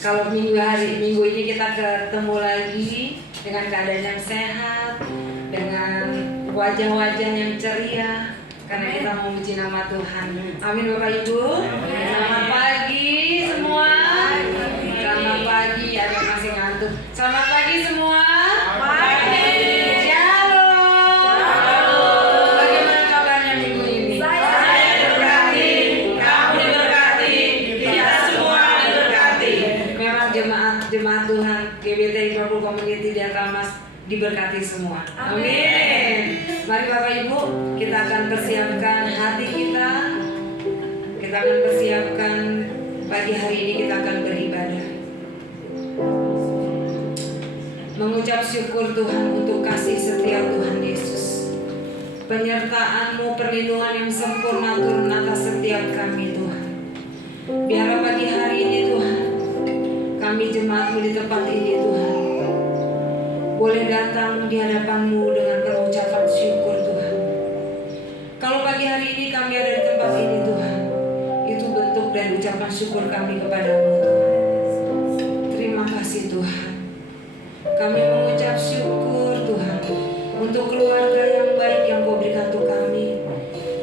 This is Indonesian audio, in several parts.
Kalau minggu ini kita ketemu lagi dengan keadaan yang sehat, dengan wajah-wajah yang ceria, karena kita mau memuji nama Tuhan. Amin Bapak Ibu. Selamat pagi semua. Selamat pagi, ada yang masih ngantuk. Selamat pagi semua. Bagaimana kabarnya minggu ini? Saya diberkati, kamu diberkati, kita semua diberkati. Memang jemaat Tuhan GBTI Global Community di Antamas diberkati semua. Amin. Mari Bapak Ibu, kita akan persiapkan hati kita. Kita akan persiapkan pagi hari ini, kita akan beribadah, mengucap syukur Tuhan untuk kasih setia Tuhan Yesus, penyertaan-Mu, perlindungan yang sempurna turun atas setiap kami Tuhan. Biarlah pagi hari ini Tuhan, kami jemaat-Mu di tempat ini Tuhan, boleh datang di hadapan-Mu dengan pengucapan syukur Tuhan. Kalau pagi hari ini kami ada di tempat ini Tuhan, itu bentuk dan ucapan syukur kami kepada-Mu Tuhan. Terima kasih Tuhan. Kami mengucap syukur Tuhan untuk keluarga yang baik yang Kau berikan untuk kami,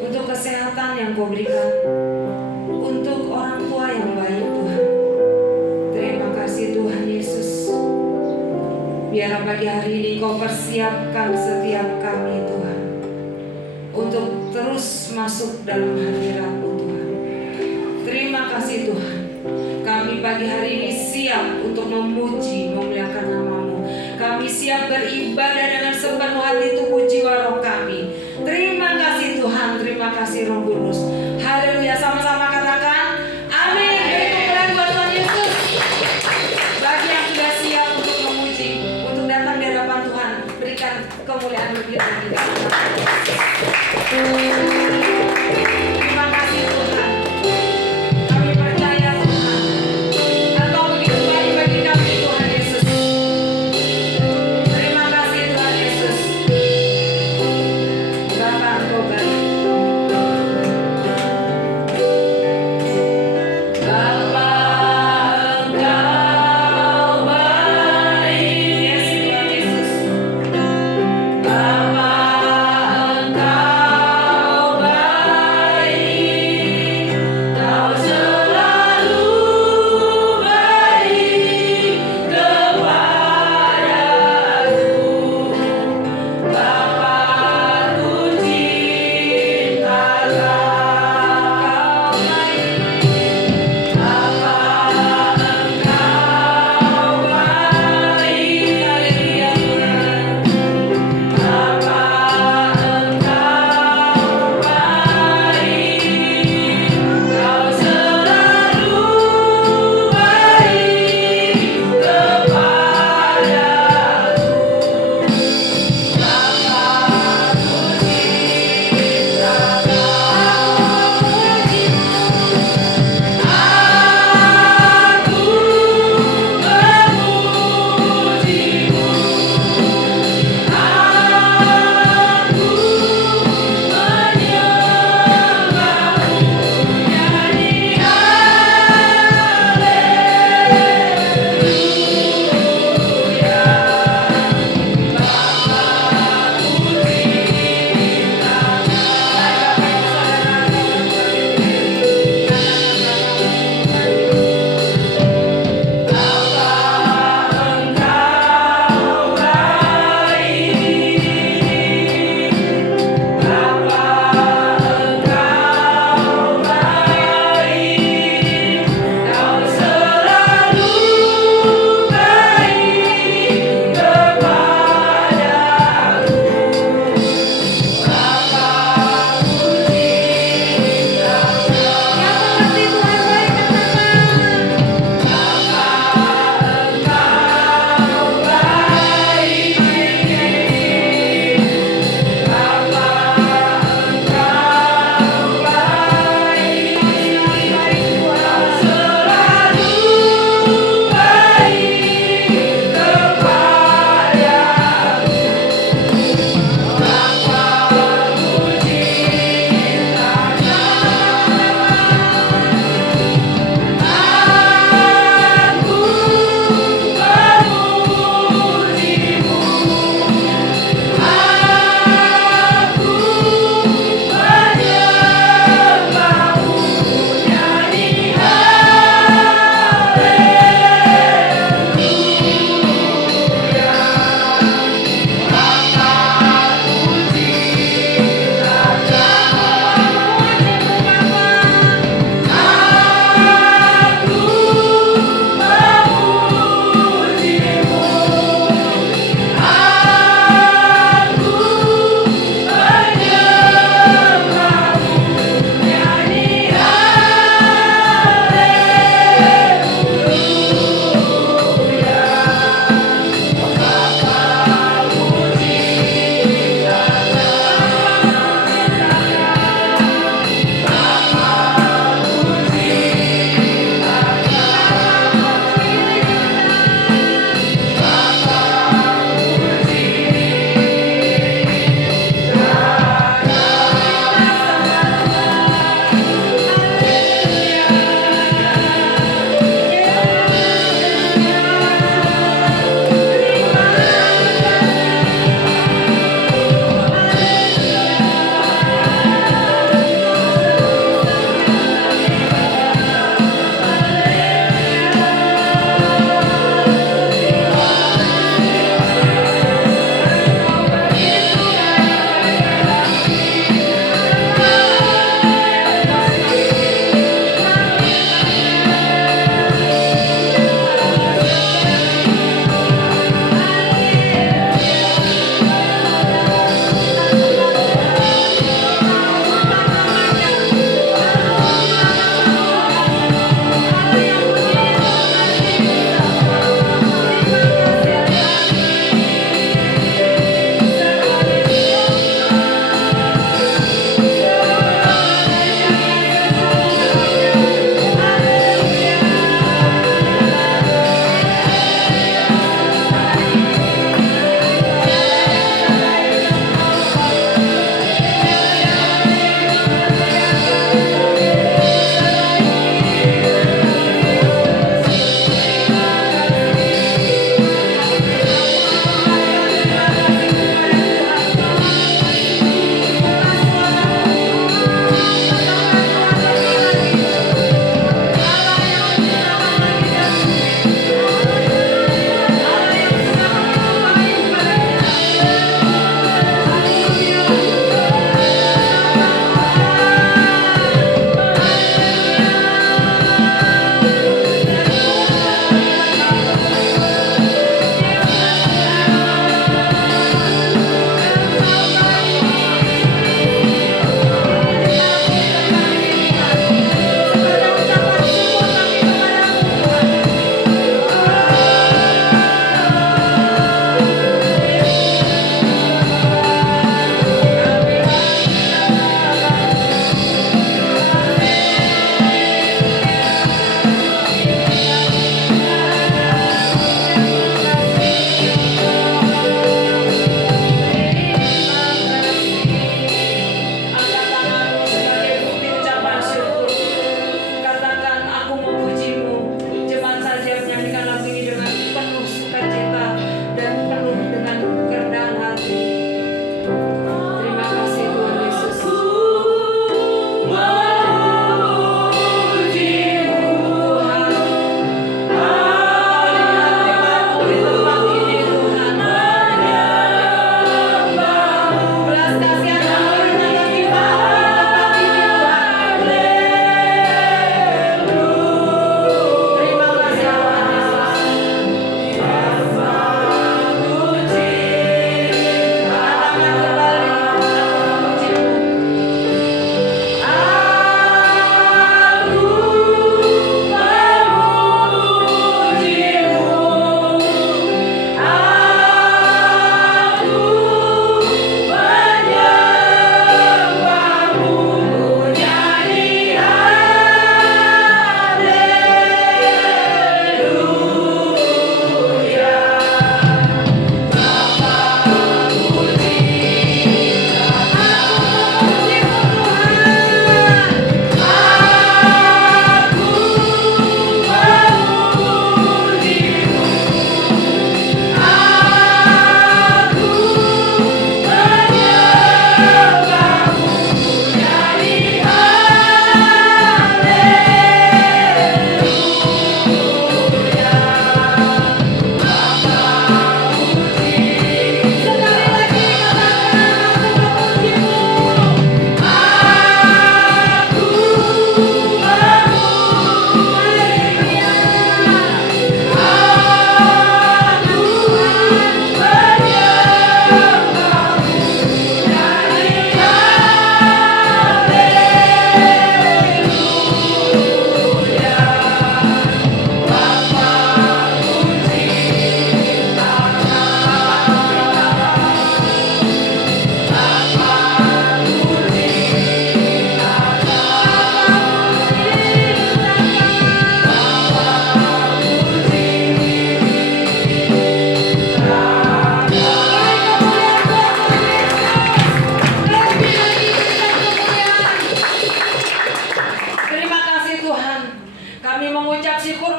untuk kesehatan yang Kau berikan, untuk orang tua yang baik Tuhan. Terima kasih Tuhan Yesus. Biar pagi hari ini Kau persiapkan setiap kami Tuhan, untuk terus masuk dalam hadirat-Mu Tuhan. Terima kasih Tuhan. Kami pagi hari ini siap untuk memuji, memuliakan nama-Mu. Kami siap beribadah dengan sepenuh hati, tubuh, jiwa, roh kami. Terima kasih Tuhan, terima kasih Roh Kudus. Haleluya, sama-sama katakan amin. Beri kemuliaan buat Tuhan Yesus. Bagi yang sudah siap untuk memuji, untuk datang di hadapan Tuhan, berikan kemuliaan lebih lagi. Terima kasih Tuhan. Kami percaya Tuhan, Engkau begitu baik bagi kami Tuhan Yesus. Terima kasih Tuhan Yesus. Bapa Engkau baik. Bapa Engkau baik. Yes Tuhan Yesus. Bapa Engkau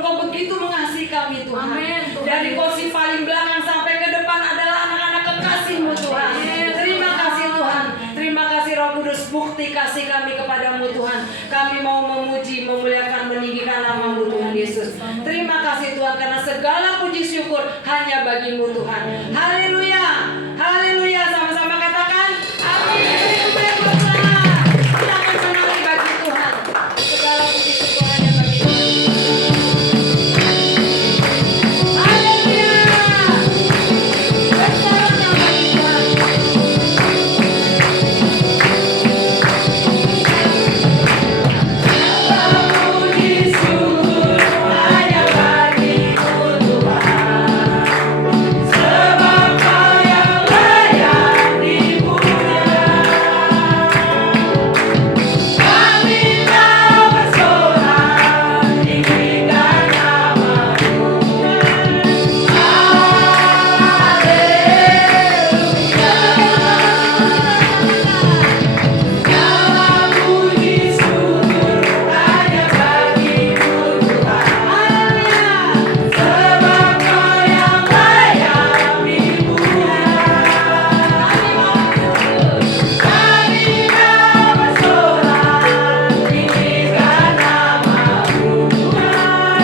Engkau begitu mengasihi kami Tuhan. Amin, Tuhan. Dari kursi paling belakang sampai ke depan adalah anak-anak kekasih-Mu Tuhan. Terima kasih Tuhan. Terima kasih Roh Kudus, bukti kasih kami kepadamu Tuhan. Kami mau memuji, memuliakan, meninggikan nama-Mu Tuhan Yesus. Terima kasih Tuhan karena segala puji syukur hanya bagi-Mu Tuhan. Haleluya. Haleluya. Sama-sama katakan amin. Kita akan menangi bagi Tuhan. Segala puji syukur hanya bagi Tuhan. Haleluya. Bersoraklah bagi Tuhan. Puji syukur hanya bagi-Mu Tuhan. Sebab Kau yang layak dipuja. Kami mau bersorak, tinggikan nama-Mu. Segala puji syukur hanya bagi-Mu Tuhan. Sebab Kau yang layak dipuja. Kami mau bersorak, tinggikan nama-Mu Tuhan.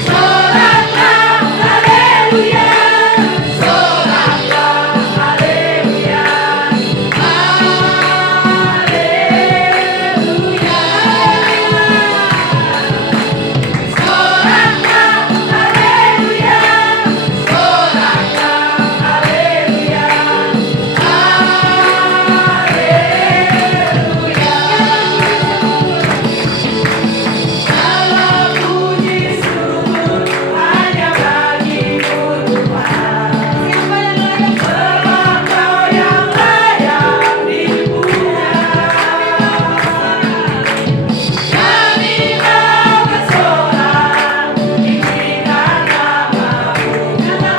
Soraklah, haleluya. Soraklah, haleluya. Haleluya. Soraklah, haleluya. Soraklah, haleluya. Segala puji syukur hanya bagi-Mu Tuhan. Sebab Kau yang layak dipuja. Kami mau bersorak, tinggikan nama-Mu Tuhan.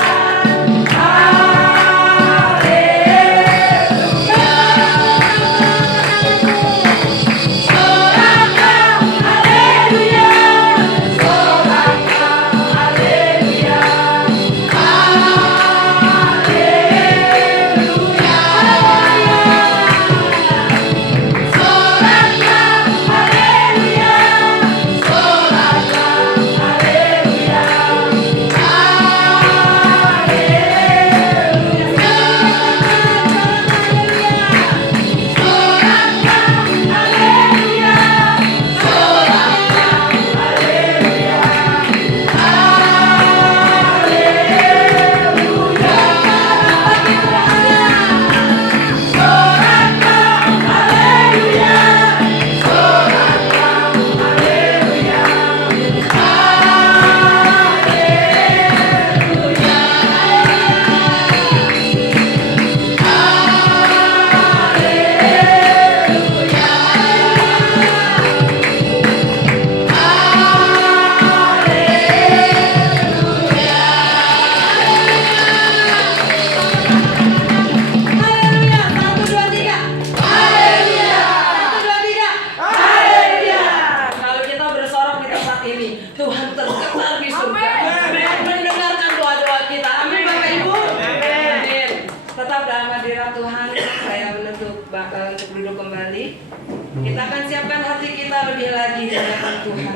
Soraklah, haleluya. Soraklah, haleluya. Soraklah, haleluya. Soraklah, haleluya. Haleluya. 1, 2, 3. Haleluya. 1, 2, 3. Haleluya. Kalau kita bersorak di tempat ini, Tuhan tergetar di surga. Mendengarkan doa-doa kita. Amin Bapak Ibu. Amin. Tetap dalam hadirat Tuhan. Saya menutup untuk duduk kembali. Kita akan siapkan hati kita lebih lagi di hadapan Tuhan.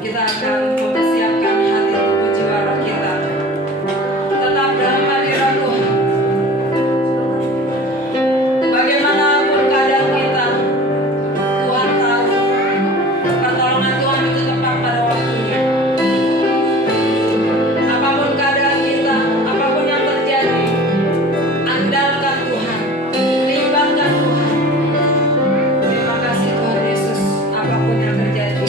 Kita akan mempersiapkan hati tubuh jiwa roh kita. Tetap dalam hadirat Tuhan. Bagaimanapun keadaan kita, Tuhan tahu pertolongan Tuhan itu tepat pada waktunya. Apapun keadaan kita, apapun yang terjadi, andalkan Tuhan, libatkan Tuhan. Terima kasih Tuhan Yesus. Apapun yang terjadi,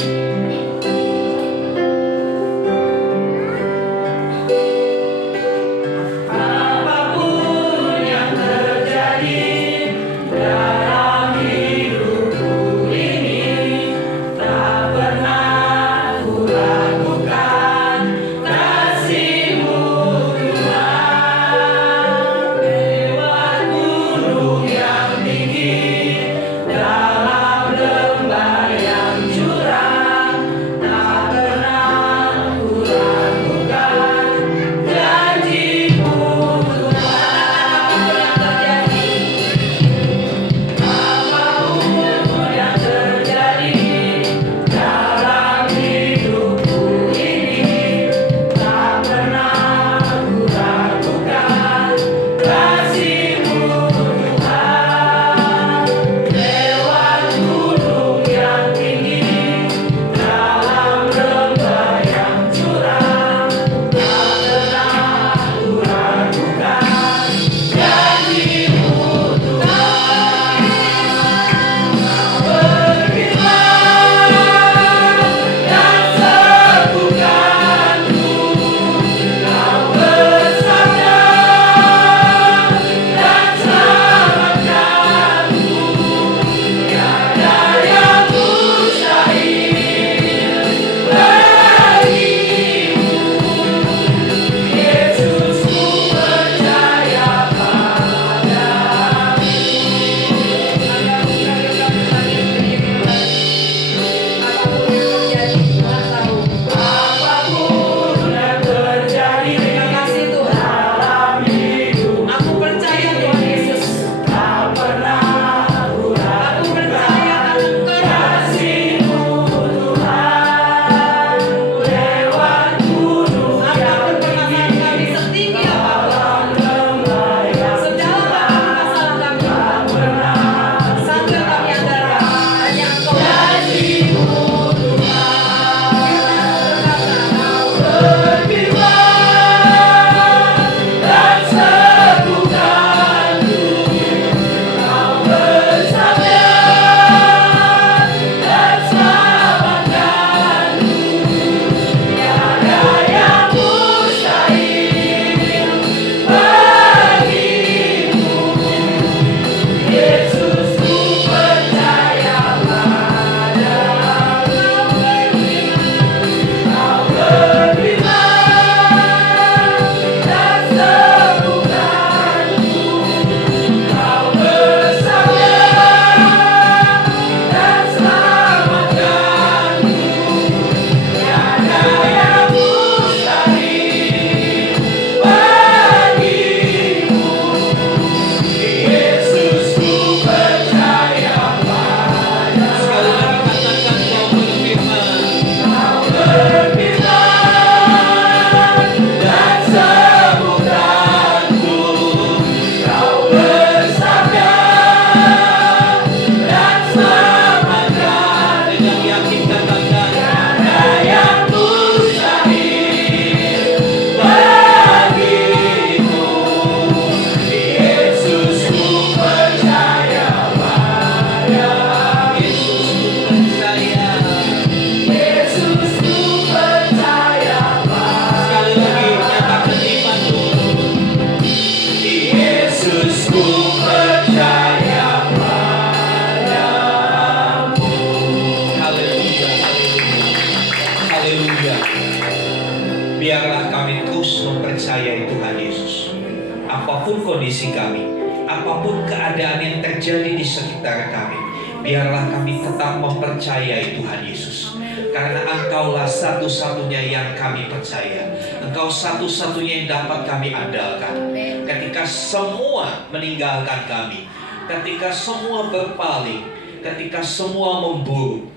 apapun keadaan yang terjadi di sekitar kami, biarlah kami tetap mempercayai Tuhan Yesus. Karena Engkaulah satu-satunya yang kami percaya. Engkau satu-satunya yang dapat kami andalkan. Ketika semua meninggalkan kami, ketika semua berpaling, ketika semua memburu,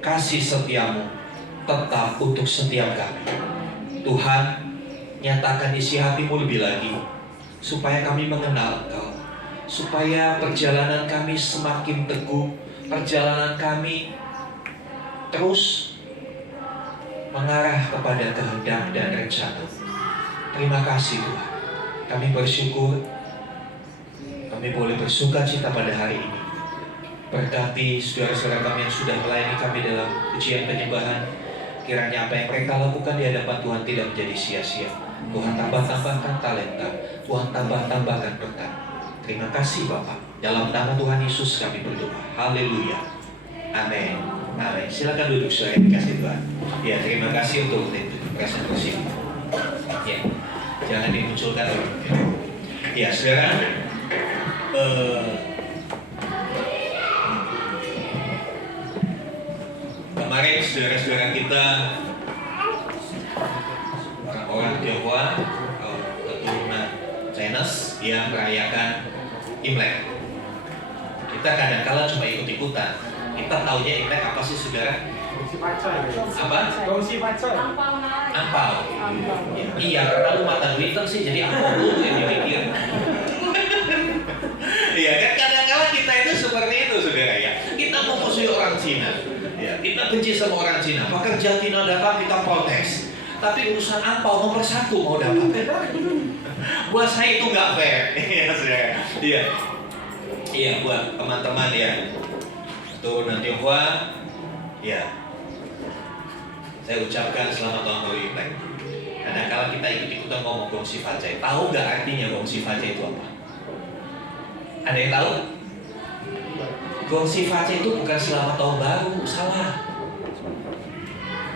kasih setiamu tetap untuk setiap kami. Tuhan, nyatakan isi hatimu lebih lagi, supaya kami mengenal Engkau, supaya perjalanan kami semakin teguh, perjalanan kami terus mengarah kepada kehendak dan rencana. Terima kasih Tuhan. Kami bersyukur, kami boleh bersuka cita pada hari ini. Berkati saudara-saudara kami yang sudah melayani kami dalam ujian penyembahan. Kiranya apa yang mereka lakukan di hadapan Tuhan tidak menjadi sia-sia. Tuhan tambah-tambahkan talenta, Tuhan tambah-tambahkan berkat. Terima kasih Bapak. Dalam nama Tuhan Yesus kami berdoa. Haleluya. Amin. Amin. Silakan duduk saudara yang dikasih Tuhan. Ya, terima kasih untuk presentasi. Ya, jangan dimunculkan. Ya, saudara. Kemarin saudara-saudara kita orang-orang Tionghoa keturunan Chinese yang merayakan Imlek. Kita kadang-kala cuma ikut-ikutan. Kita taunya Imlek apa sih saudara? Apa? Angpau. Iya, karena lu mata duitan sih, jadi angpau dulu yang dipikir. Iya kan, kadang-kala kita itu seperti itu saudara ya. Kita memusuhi orang Cina. Ya, kita benci sama orang Cina. Pekerja Cina datang kita protes. Tapi urusan angpau nomor 1 mau dapat. Buat saya itu nggak fair. Iya saudara. Iya. Iya buat teman-teman ya. Turunan Tionghoa. Ya. Saya ucapkan selamat tahun baru Imlek. Kadang-kala kita ikut-ikutan ngomong gongsi facai. Tahu nggak artinya gongsi facai itu apa? Ada yang tahu? Gongsi facai itu bukan selamat tahun baru, salah.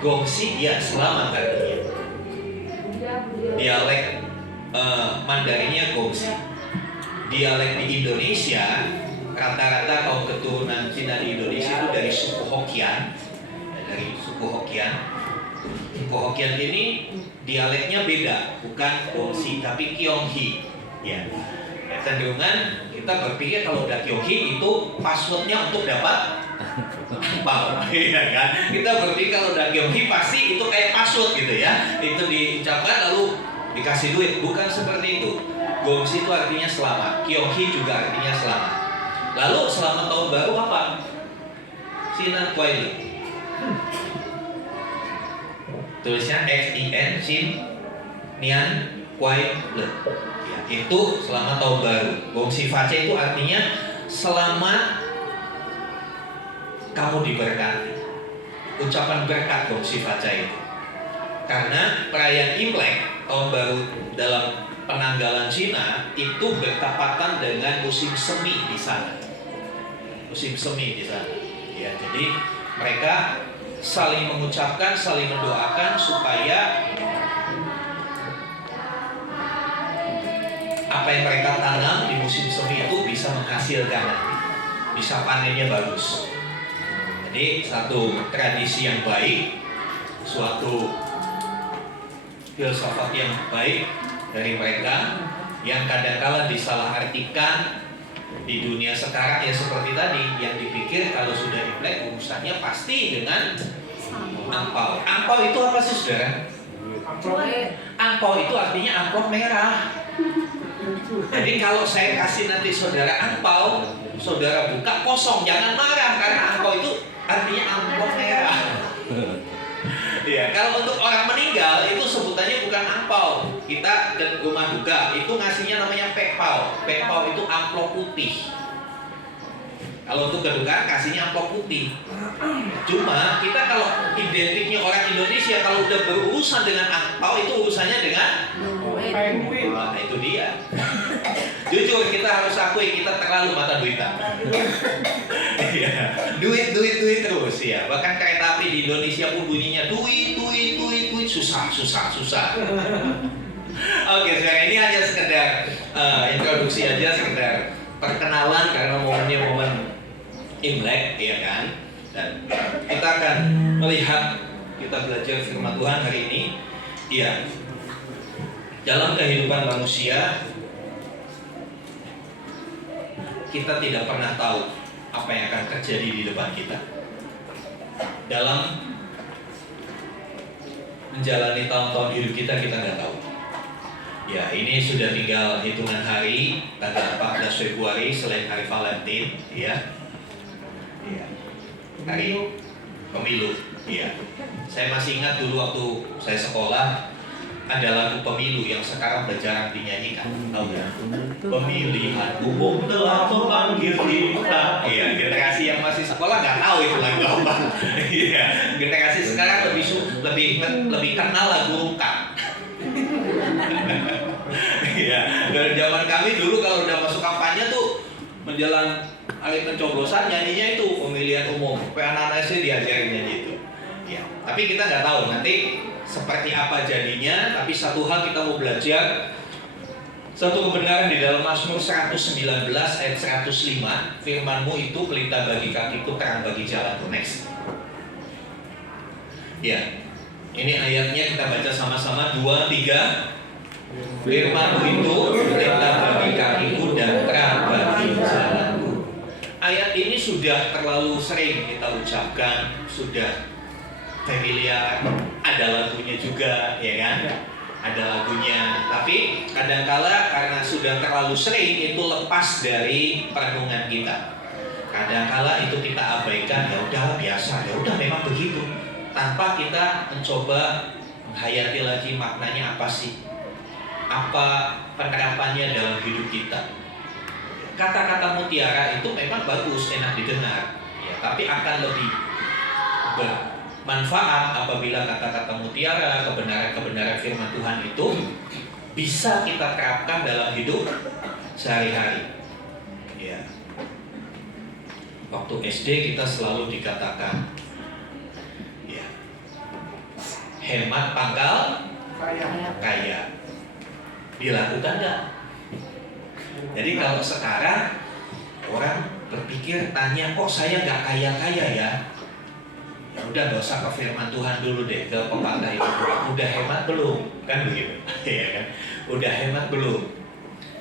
Gongsi ya selamat artinya. Dialek Mandarinnya gongsi. Dialek di Indonesia, rata-rata kaum keturunan Cina di Indonesia itu dari suku Hokkien. Dari suku Hokkien. Suku Hokkien ini dialeknya beda, bukan gongsi tapi Kyonghi. Ya. Cenderungan kita berpikir kalau udah Kyonghi itu passwordnya untuk dapat angpau, ya kan? Kita berpikir kalau udah Kyonghi pasti itu kayak password gitu ya. Itu diucapkan lalu dikasih duit, bukan seperti itu. Gongsi itu artinya selamat, Kyonghi juga artinya selamat. Lalu selamat tahun baru apa? Sinan Kuai Le. Tulisnya XIN Sin Nian Kuai Le. Itu selamat tahun baru. Gongsi facai itu artinya selamat kamu diberkati. Ucapan berkat gongsi facai itu. Karena perayaan Imlek tahun baru dalam penanggalan Cina itu bertepatan dengan musim semi di sana. Musim semi di sana. Ya, jadi mereka saling mengucapkan, saling mendoakan supaya apa yang mereka tanam di musim semi itu bisa menghasilkan nanti, bisa panennya bagus. Jadi satu tradisi yang baik, suatu filsafat yang baik dari mereka yang kadang-kala disalahartikan di dunia sekarang ya seperti tadi yang dipikir kalau sudah Imlek urusannya pasti dengan angpau. Angpau itu apa sih saudara? Angpau itu artinya amplop merah. Jadi kalau saya kasih nanti saudara angpau, saudara buka kosong, jangan marah karena angpau itu artinya amplop merah. Ya, kalau untuk orang meninggal itu sebutannya bukan angpau. Kita dan rumah duka itu ngasihnya namanya pekpau. Pekpau itu amplop putih. Kalau untuk kedukaan kasihnya amplop putih. Cuma kita kalau identiknya orang Indonesia kalau udah berurusan dengan angpau itu urusannya dengan nah, itu dia. Jujur kita harus akui kita terlalu mata duitan. duit terus ya. Bahkan kereta api di Indonesia pun bunyinya duit susah. Oke, sekarang ini hanya sekedar introduksi aja, sekedar perkenalan karena momennya momen Imlek, ya kan? Dan kita akan melihat, kita belajar firman Tuhan hari ini. Iya, dalam kehidupan manusia kita tidak pernah tahu apa yang akan terjadi di depan kita. Dalam menjalani tahun-tahun hidup kita nggak tahu. Ya, ini sudah tinggal hitungan hari, tanggal 14 Februari selain hari Valentine, ya. Ya. Hari pemilu, ya. Saya masih ingat dulu waktu saya sekolah ada lagu pemilu yang sekarang jarang dinyanyikan. Tahu ya? Pemilihan umum telah memanggil kita. Iya, generasi yang masih sekolah nggak tahu itu lagu apa. Iya, generasi sekarang lebih kenal lagu Rungkat. Iya, dari zaman kami dulu kalau udah masuk kampanye tuh menjelang hari pencoblosan nyanyinya itu pemilihan umum. Anak-anak SD diajarin nyanyi itu. Ya, tapi kita nggak tahu nanti seperti apa jadinya. Tapi satu hal kita mau belajar, satu kebenaran di dalam Mazmur 119 ayat 105, firman-Mu itu pelita bagi kakiku, terang bagi jalanku. Next. Ya, ini ayatnya kita baca sama-sama, 2, 3. Firman-Mu itu pelita bagi kakiku dan terang bagi jalanku. Ayat ini sudah terlalu sering kita ucapkan, sudah familiar, ada lagunya juga, ya kan? Ada lagunya, tapi kadangkala karena sudah terlalu sering itu lepas dari perenungan kita. Kadangkala itu kita abaikan, ya udah biasa, ya udah memang begitu, tanpa kita mencoba menghayati lagi maknanya apa sih, apa penerapannya dalam hidup kita. Kata-kata mutiara itu memang bagus, enak didengar, ya, tapi akan lebih bermanfaat apabila kata-kata mutiara, kebenaran-kebenaran firman Tuhan itu bisa kita terapkan dalam hidup sehari-hari. Ya. Waktu SD kita selalu dikatakan, ya, hemat pangkal kaya. Dilakukan enggak? Jadi kalau sekarang orang berpikir, tanya, kok saya nggak kaya-kaya ya? Ya udah, nggak usah ke firman Tuhan dulu deh, ke pepatah itu. Udah hemat belum? Kan begitu, ya kan? Udah hemat belum?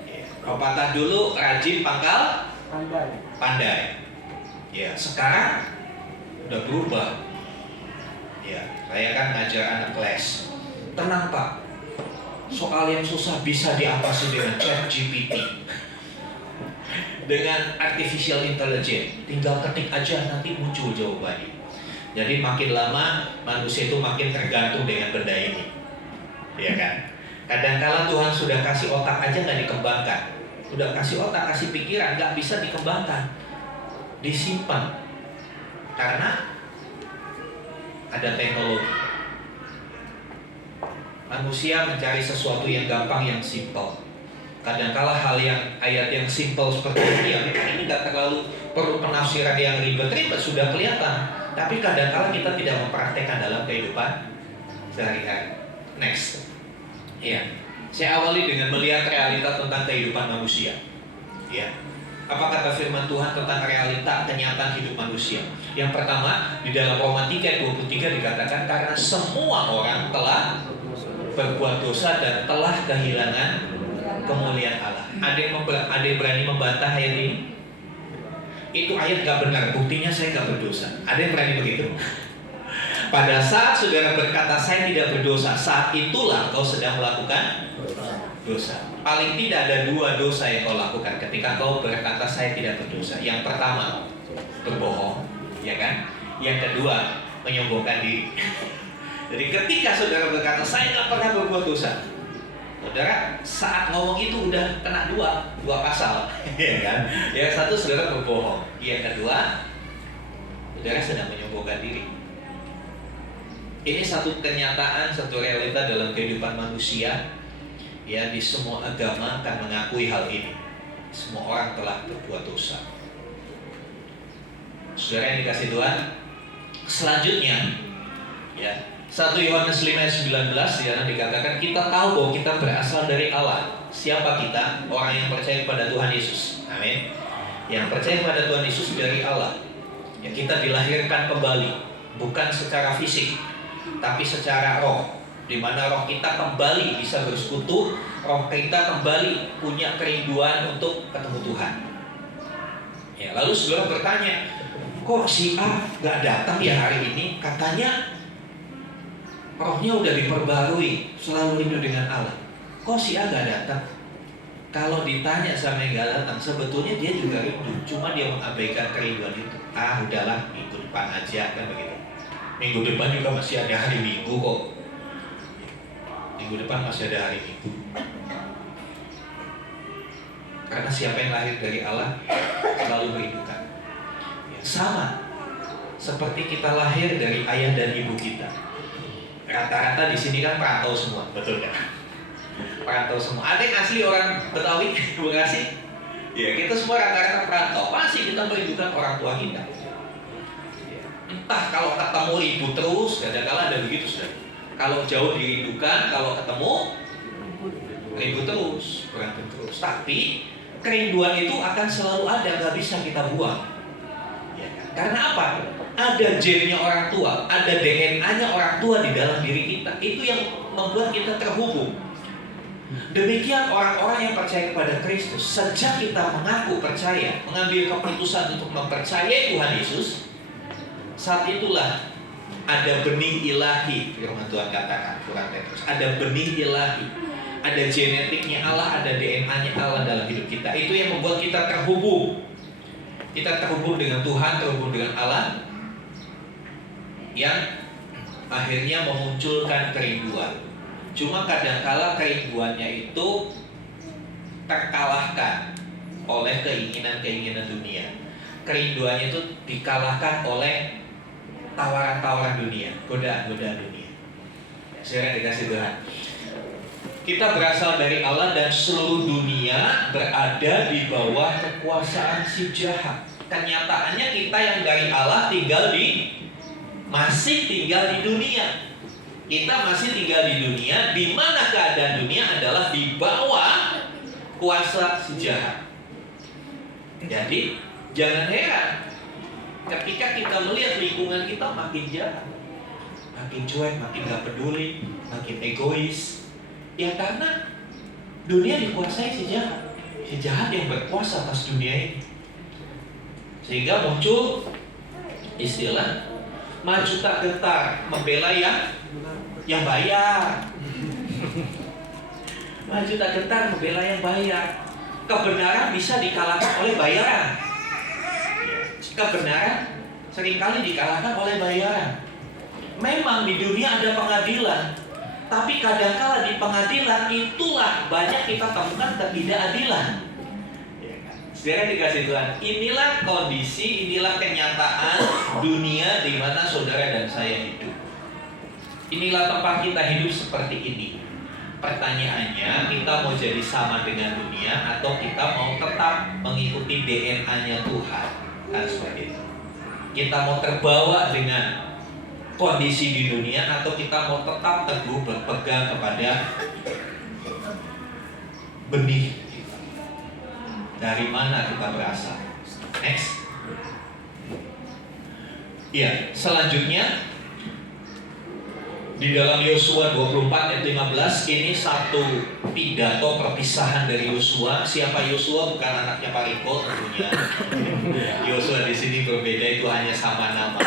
Ya. Pepatah dulu, rajin pangkal pandai. Ya, sekarang udah berubah. Ya, saya kan ngajar anak kelas. Tenang Pak, soal yang susah bisa diatasi dengan ChatGPT, dengan artificial intelligence, tinggal ketik aja nanti muncul jawabannya. Jadi makin lama manusia itu makin tergantung dengan benda ini, ya kan? Kadang-kala Tuhan sudah kasih otak aja nggak dikembangkan, sudah kasih otak, kasih pikiran, nggak bisa dikembangkan, disimpan karena ada teknologi. Manusia mencari sesuatu yang gampang, yang simple. Kadangkala hal yang ayat yang simple seperti ini, ya ini nggak terlalu perlu penafsiran yang ribet-ribet, sudah kelihatan. Tapi kadangkala kita tidak mempraktekkan dalam kehidupan sehari-hari. Next. Ya, saya awali dengan melihat realita tentang kehidupan manusia. Ya, apa kata firman Tuhan tentang realita kenyataan hidup manusia? Yang pertama, di dalam Roma 3:23 dikatakan karena semua orang telah berbuat dosa dan telah kehilangan kemuliaan Allah. Ada yang berani membantah ayat ini? Itu ayat gak benar, buktinya saya gak berdosa. Ada yang berani begitu? Pada saat saudara berkata saya tidak berdosa, saat itulah kau sedang melakukan dosa. Paling tidak ada 2 dosa yang kau lakukan ketika kau berkata saya tidak berdosa. Yang pertama, berbohong, ya kan? Yang kedua, menyombongkan diri. Jadi ketika saudara berkata saya nggak pernah berbuat dosa, saudara saat ngomong itu udah kena dua pasal, ya kan? Yang satu saudara berbohong, yang kedua saudara sedang menyombongkan diri. Ini satu kenyataan, satu realita dalam kehidupan manusia. Ya, di semua agama akan mengakui hal ini. Semua orang telah berbuat dosa. Saudara yang dikasih Tuhan, selanjutnya, ya. 1 Yohanes 5:19 ya, dikatakan kita tahu bahwa kita berasal dari Allah Siapa kita? Orang yang percaya pada Tuhan Yesus. Amin. Yang percaya pada Tuhan Yesus dari Allah. Ya, kita dilahirkan kembali, bukan secara fisik, tapi secara roh, di mana roh kita kembali bisa bersekutu, roh kita kembali punya kerinduan untuk ketemu Tuhan. Ya, lalu saudara bertanya, kok si A gak datang ya hari ini? Katanya rohnya udah diperbarui, selalu rindu dengan Allah. Kok si A gak datang? Kalau ditanya sama yang gak datang, sebetulnya dia juga rindu, cuma dia mengabaikan kerinduan itu. Udahlah, minggu depan aja, kan begitu. Minggu depan juga masih ada hari Minggu kok. Minggu depan masih ada hari Minggu. Karena siapa yang lahir dari Allah selalu merindukan. Ya, sama seperti kita lahir dari ayah dan ibu kita. Rata-rata di sini kan perantau semua, betul kan? Perantau semua. Ada yang asli orang Betawi, Bekasi. Ya, kita semua rata-rata perantau. Pasti kita merindukan orang tua kita. Ya, entah kalau ketemu ribut terus, kadang-kadang ada begitu sudah. Kalau jauh dirindukan, kalau ketemu ribut terus, berantem terus. Tapi kerinduan itu akan selalu ada, nggak bisa kita buang. Ya, karena apa? Ada gennya orang tua, ada DNA-nya orang tua di dalam diri kita. Itu yang membuat kita terhubung. Demikian orang-orang yang percaya kepada Kristus. Sejak kita mengaku percaya, mengambil keputusan untuk mempercayai Tuhan Yesus, saat itulah ada benih ilahi. Firman Tuhan katakan, Tuhan Petrus, ada benih ilahi. Ada genetiknya Allah, ada DNA-nya Allah dalam hidup kita. Itu yang membuat kita terhubung. Kita terhubung dengan Tuhan, terhubung dengan Allah, yang akhirnya memunculkan kerinduan. Cuma kadangkala kerinduannya itu terkalahkan oleh keinginan-keinginan dunia. Kerinduannya itu dikalahkan oleh tawaran-tawaran dunia, godaan-godaan dunia. Saudara dikasih Tuhan. Kita berasal dari Allah dan seluruh dunia berada di bawah kekuasaan si jahat. Kenyataannya kita yang dari Allah masih tinggal di dunia. Kita masih tinggal di dunia, di mana keadaan dunia adalah di bawah kuasa si jahat. Jadi jangan heran ketika kita melihat lingkungan kita makin jahat, makin cuek, makin gak peduli, makin egois. Ya karena dunia dikuasai si jahat yang berkuasa atas dunia ini. Sehingga muncul istilah maju tak gentar, membela yang bayar. Maju tak gentar, membela yang bayar. Kebenaran bisa dikalahkan oleh bayaran. Kebenaran seringkali dikalahkan oleh bayaran. Memang di dunia ada pengadilan, tapi kadangkala di pengadilan itulah banyak kita temukan ketidakadilan. Saudara dikasih Tuhan, inilah kondisi, inilah kenyataan dunia di mana saudara dan saya hidup. Inilah tempat kita hidup seperti ini. Pertanyaannya, kita mau jadi sama dengan dunia atau kita mau tetap mengikuti DNA-nya Tuhan? Kan seperti itu. Kita mau terbawa dengan kondisi di dunia atau kita mau tetap teguh berpegang kepada benih? Dari mana kita berasal? Next. Ya, selanjutnya di dalam Yosua 24 ayat 15 ini satu pidato perpisahan dari Yosua. Siapa Yosua? Bukan anaknya Pak Riko tentunya. Yosua di sini berbeda, itu hanya sama nama.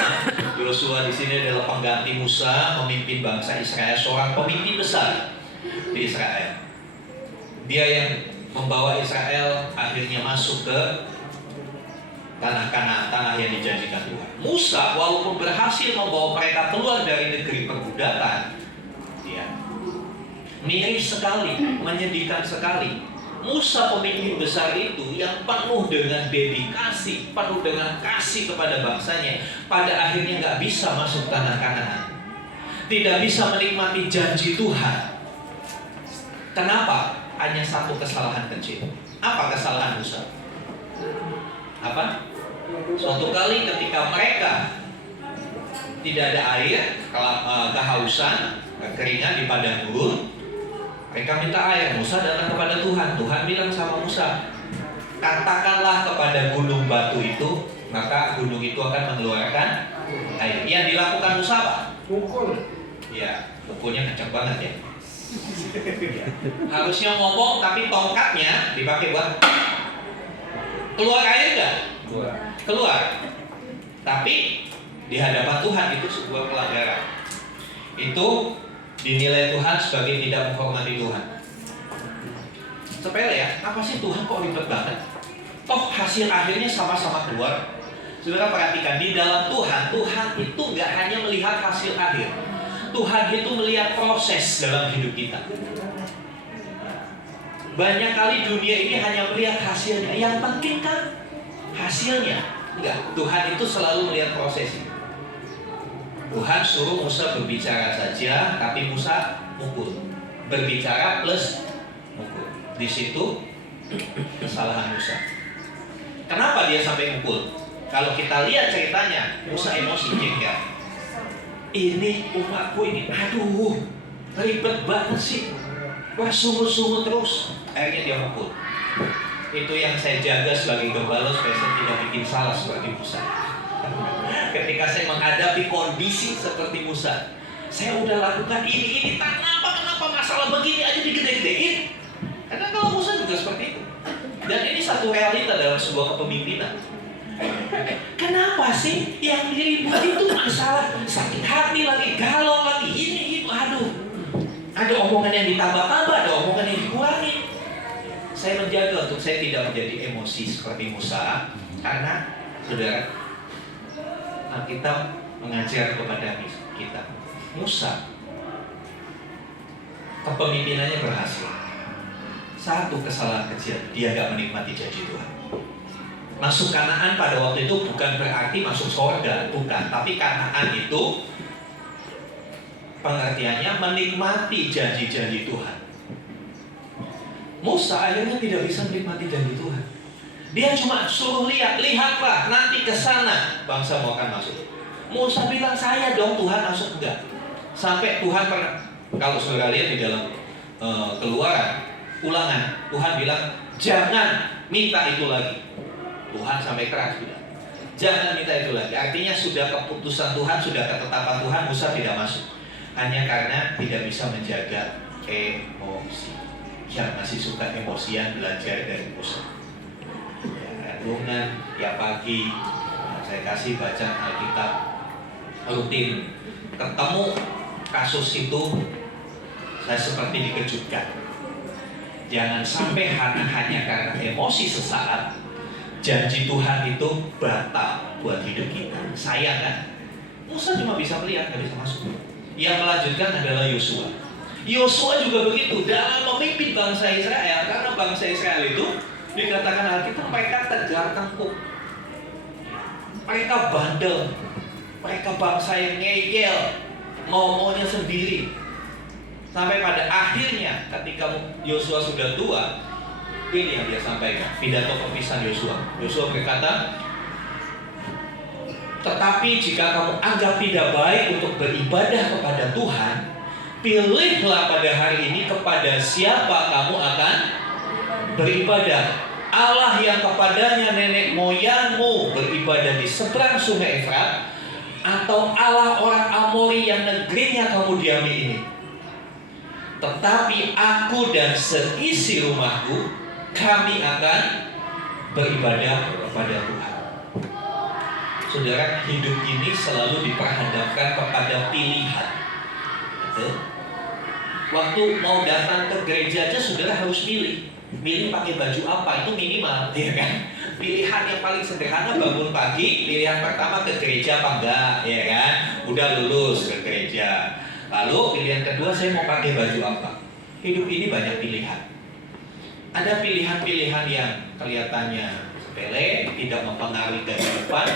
Yosua di sini adalah pengganti Musa memimpin bangsa Israel, seorang pemimpin besar di Israel. Dia yang membawa Israel akhirnya masuk ke tanah Kanaan, tanah yang dijanjikan Tuhan. Musa walaupun berhasil membawa mereka keluar dari negeri perbudakan, ya, miris sekali, menyedihkan sekali. Musa pemimpin besar itu yang penuh dengan dedikasi, penuh dengan kasih kepada bangsanya, pada akhirnya nggak bisa masuk tanah Kanaan, tidak bisa menikmati janji Tuhan. Kenapa? Hanya satu kesalahan kecil. Apa kesalahan Musa? Apa? Suatu kali ketika mereka tidak ada air, kehausan, kekeringan di padang gurun, Mereka minta air, Musa datang kepada Tuhan. Tuhan bilang sama Musa, katakanlah kepada gunung batu itu, maka gunung itu akan mengeluarkan air. Yang dilakukan Musa apa? Pukul. Ya, pukulnya kencang banget ya. Ya. Harusnya ngomong, tapi tongkatnya dipakai buat keluar air enggak? Keluar. Tapi di hadapan Tuhan itu sebuah pelanggaran. Itu dinilai Tuhan sebagai tidak menghormati Tuhan. Sepele ya, apa sih Tuhan kok ribet banget? Toh hasil akhirnya sama-sama keluar. Saudara perhatikan, di dalam Tuhan, Tuhan itu nggak hanya melihat hasil akhir. Tuhan itu melihat proses dalam hidup kita. Banyak kali dunia ini hanya melihat hasilnya. Yang penting kan hasilnya. Enggak, Tuhan itu selalu melihat prosesnya. Tuhan suruh Musa berbicara saja, tapi Musa mukul. Berbicara plus mukul. Di situ kesalahan Musa. Kenapa dia sampai mukul? Kalau kita lihat ceritanya, Musa emosi, jengkel. Ini umatku ini, aduh, ribet banget sih. Wah, sungguh-sungguh terus. Akhirnya dia mukul. Itu yang saya jaga sebagai gembala supaya saya tidak bikin salah seperti Musa. Ketika saya menghadapi kondisi seperti Musa, saya udah lakukan ini, kenapa masalah begini aja digede-gedein? Karena kalau Musa juga seperti itu. Dan ini satu realita dalam sebuah kepemimpinan. Kenapa sih yang diribut itu masalah sakit hati lagi, galau lagi, ini itu, aduh. Ada omongan yang ditambah-tambah, ada omongan yang dikurangi. Saya menjaga untuk saya tidak menjadi emosi seperti Musa, karena saudara, Alkitab mengajar kepada kita, Musa kepemimpinannya berhasil. Satu kesalahan kecil, dia gak menikmati janji Tuhan. Masuk Kanaan pada waktu itu bukan berarti masuk surga, bukan. Tapi Kanaan itu pengertiannya menikmati janji-janji Tuhan. Musa akhirnya tidak bisa menikmati janji Tuhan. Dia cuma suruh lihatlah nanti ke sana bangsa mau akan masuk. Musa bilang, saya dong Tuhan, masuk enggak. Sampai Tuhan pernah, kalau saudara lihat di dalam Keluaran, Ulangan, Tuhan bilang jangan minta itu lagi. Tuhan sampai keras bilang, jangan minta itu lagi. Artinya sudah keputusan Tuhan, sudah ketetapan Tuhan, Musa tidak masuk. Hanya karena tidak bisa menjaga emosi. Yang masih suka emosian belajar dari Musa. Ya, renungan tiap pagi, saya kasih baca Alkitab rutin. Ketemu kasus itu, saya seperti dikejutkan. Jangan sampai hanya karena emosi sesaat janji Tuhan itu batal buat hidup kita. Sayang kan? Musa cuma bisa melihat, nggak bisa masuk. Yang melanjutkan adalah Yosua. Yosua juga begitu dalam memimpin bangsa Israel, karena bangsa Israel itu dikatakan Alkitab mereka tegar tengkuk, mereka bandel, mereka bangsa yang ngeyel, ngomongnya sendiri. Sampai pada akhirnya ketika Yosua sudah tua, ini yang dia sampaikan, pidato perpisahan Yosua. Yosua berkata, tetapi jika kamu anggap tidak baik untuk beribadah kepada Tuhan, pilihlah pada hari ini kepada siapa kamu akan beribadah. Allah yang kepadanya nenek moyangmu beribadah di seberang sungai Efrat, atau Allah orang Amori yang negerinya kamu diami ini. Tetapi aku dan seisi rumahku, kami akan beribadah kepada Tuhan. Saudara, hidup ini selalu diperhadapkan kepada pilihan. Waktu mau datang ke gereja aja saudara harus milih pakai baju apa, itu minimal, ya kan? Pilihan yang paling sederhana bangun pagi, pilihan pertama ke gereja apa enggak, ya kan? Udah lulus ke gereja. Lalu pilihan kedua, saya mau pakai baju apa. Hidup ini banyak pilihan. Ada pilihan-pilihan yang kelihatannya sepele, tidak mempengaruhi kehidupan,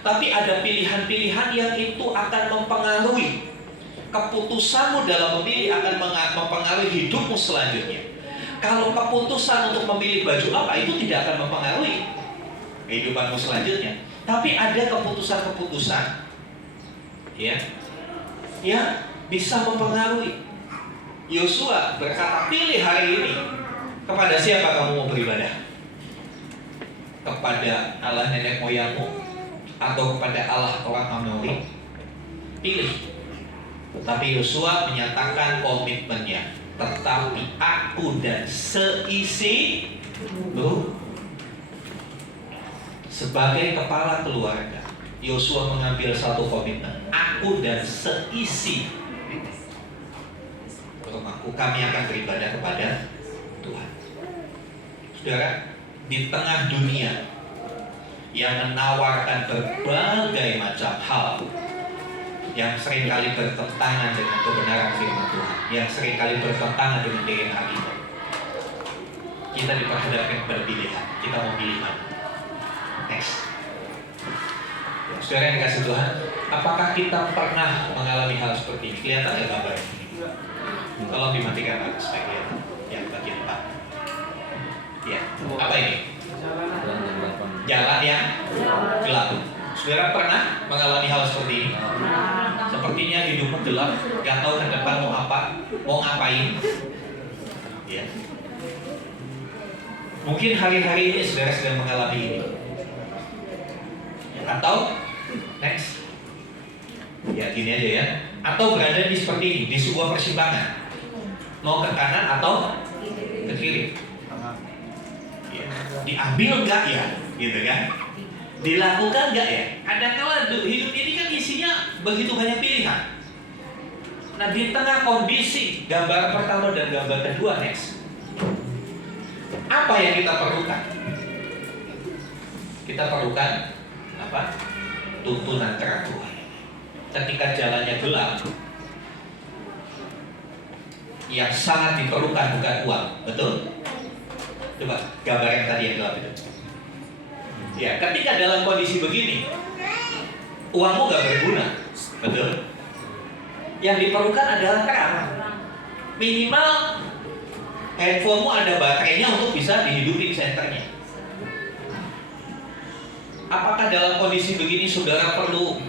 tapi ada pilihan-pilihan yang itu akan mempengaruhi keputusanmu dalam memilih, akan mempengaruhi hidupmu selanjutnya. Kalau keputusan untuk memilih baju apa itu tidak akan mempengaruhi kehidupanmu selanjutnya, tapi ada keputusan-keputusan ya yang bisa mempengaruhi. Yosua berkata, pilih hari ini kepada siapa kamu mau beribadah? Kepada Allah nenek moyangmu atau kepada Allah orang Amori? Pilih. Tetapi Yosua menyatakan komitmennya, tetapi aku dan seisi lu. Sebagai kepala keluarga, Yosua mengambil satu komitmen, aku dan seisi rumahku kami akan beribadah kepada Tuhan. Saudara, di tengah dunia yang menawarkan berbagai macam hal yang seringkali bertentangan dengan kebenaran firman Tuhan, yang seringkali bertentangan dengan DNA kita diperhadapkan pada pilihan. Kita mau pilih mana? Next. Saudara yang dikasih Tuhan, apakah kita pernah mengalami hal seperti ini? Kelihatan nggak gambar ini? Tolong dimatikan Pak, supaya kelihatan yang bagian 4. Ya, apa ini? Jalan yang gelap. Saudara pernah mengalami hal seperti ini? Sepertinya hidupmu gelap, gak tahu ke depan mau apa, mau ngapain. Ya. Mungkin hari-hari ini saudara sedang mengalami ini. Atau next, ya gini aja ya. Atau berada di seperti ini, di sebuah persimpangan, mau ke kanan atau ke kiri. Ya. Diambil nggak ya, gitu kan? Dilakukan nggak ya? Kadang-kala hidup ini kan isinya begitu banyak pilihan. Nah, di tengah kondisi gambar pertama dan gambar kedua next, apa yang kita perlukan? Kita perlukan apa? Tuntunan terang Tuhan. Ketika jalannya gelap, yang sangat diperlukan bukan uang, betul? Coba gambar yang tadi yang gelap itu. Ya, ketika dalam kondisi begini, uangmu gak berguna, betul? Yang diperlukan adalah terang. Minimal handphonemu ada baterainya untuk bisa dihidupi senternya. Apakah dalam kondisi begini saudara perlu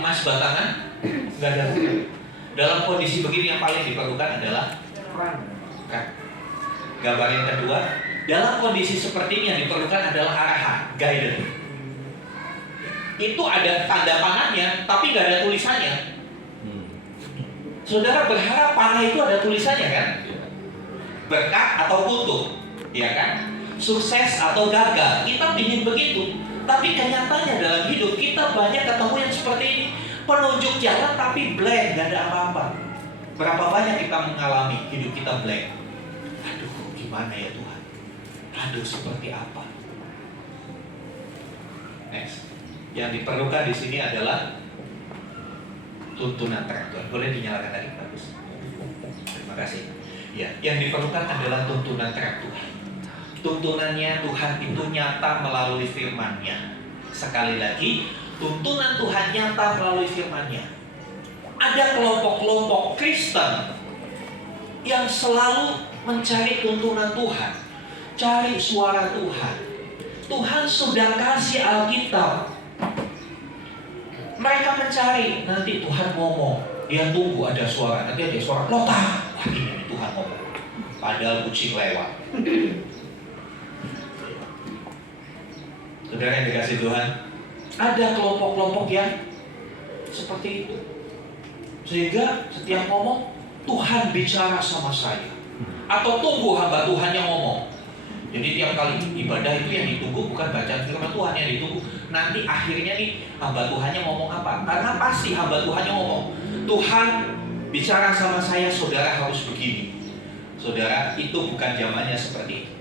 emas batangan? Enggak ada. Dalam kondisi begini yang paling diperlukan adalah terang. Gambar yang kedua, dalam kondisi seperti ini yang diperlukan adalah arahan, guidance. Itu ada tanda panahnya, tapi nggak ada tulisannya. Saudara berharap panah itu ada tulisannya kan? Berkat atau kutuk, ya kan? Sukses atau gagal, kita ingin begitu. Tapi kenyataannya dalam hidup kita banyak ketemu yang seperti ini, penunjuk jalan tapi blank, gak ada apa-apa. Berapa banyak kita mengalami hidup kita blank? Aduh, gimana ya Tuhan? Aduh, seperti apa? Next, yang diperlukan di sini adalah tuntunan terang Tuhan. Boleh dinyalakan tadi, bagus. Terima kasih. Ya, yang diperlukan adalah tuntunan terang Tuhan. Tuntunannya Tuhan itu nyata melalui firman-Nya. Sekali lagi, tuntunan Tuhan nyata melalui firman-Nya. Ada kelompok-kelompok Kristen yang selalu mencari tuntunan Tuhan, cari suara Tuhan. Tuhan sudah kasih Alkitab. Mereka mencari, nanti Tuhan ngomong. Dia tunggu ada suara, nanti ada suara lotak. Wah, ini Tuhan ngomong. Padahal kucing lewat. Saudara yang dikasih Tuhan, ada kelompok-kelompok yang seperti itu. Sehingga setiap ngomong, Tuhan bicara sama saya. Atau tunggu hamba Tuhan yang ngomong. Jadi tiap kali ibadah itu yang ditunggu bukan bacaan firman Tuhan yang ditunggu. Nanti akhirnya nih hamba Tuhannya ngomong apa? Karena pasti hamba Tuhannya ngomong, Tuhan bicara sama saya, saudara harus begini. Saudara, itu bukan zamannya seperti itu.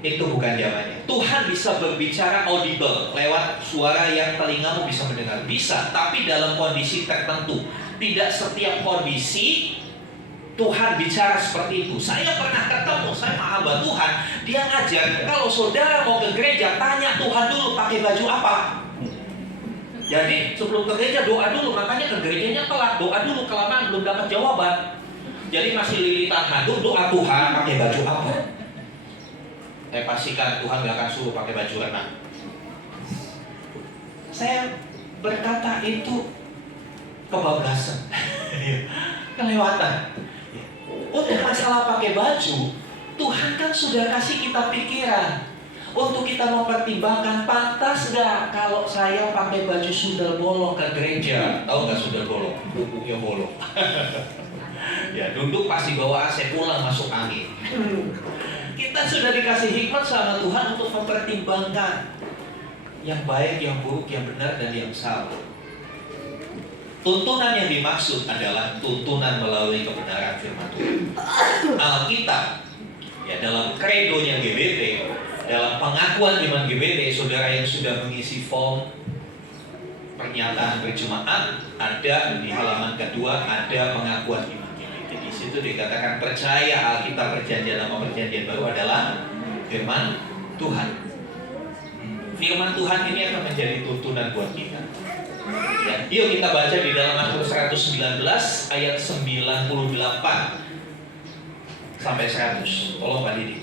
Itu bukan zamannya. Tuhan bisa berbicara audible lewat suara yang telingamu bisa mendengar. Bisa, tapi dalam kondisi tertentu. Tidak setiap kondisi Tuhan bicara seperti itu. Saya pernah ketemu, saya hamba Tuhan, dia ngajar, kalau saudara mau ke gereja, tanya Tuhan dulu pakai baju apa. Jadi sebelum ke gereja doa dulu, makanya ke gerejanya telat, doa dulu, kelamaan belum dapat jawaban. Jadi masih lilitan madu, doa Tuhan pakai baju apa. Saya pastikan Tuhan gak akan suruh pakai baju renang. Saya berkata itu kebablasan. Kelewatan. Untuk masalah pakai baju, Tuhan kan sudah kasih kita pikiran untuk kita mempertimbangkan, pantas gak kalau saya pakai baju sundel bolong ke gereja? Tahu gak sundel bolong? Bukunya bolong. Ya, duduk pasti bawa AC, pulang masuk angin. Kita sudah dikasih hikmat sama Tuhan untuk mempertimbangkan yang baik, yang buruk, yang benar, dan yang salah. Tuntunan yang dimaksud adalah tuntunan melalui kebenaran firman Tuhan. Alkitab, ya, dalam kredonya GBT, dalam pengakuan iman GBT, saudara yang sudah mengisi form pernyataan berjemaat, ada di halaman kedua, ada pengakuan iman GBT. Di situ dikatakan percaya Alkitab perjanjian lama perjanjian baru adalah firman Tuhan. Firman Tuhan ini akan menjadi tuntunan buat kita. Ya, yuk kita baca di dalam Mazmur 119 ayat 98 sampai 100. Tolong Pak Didi.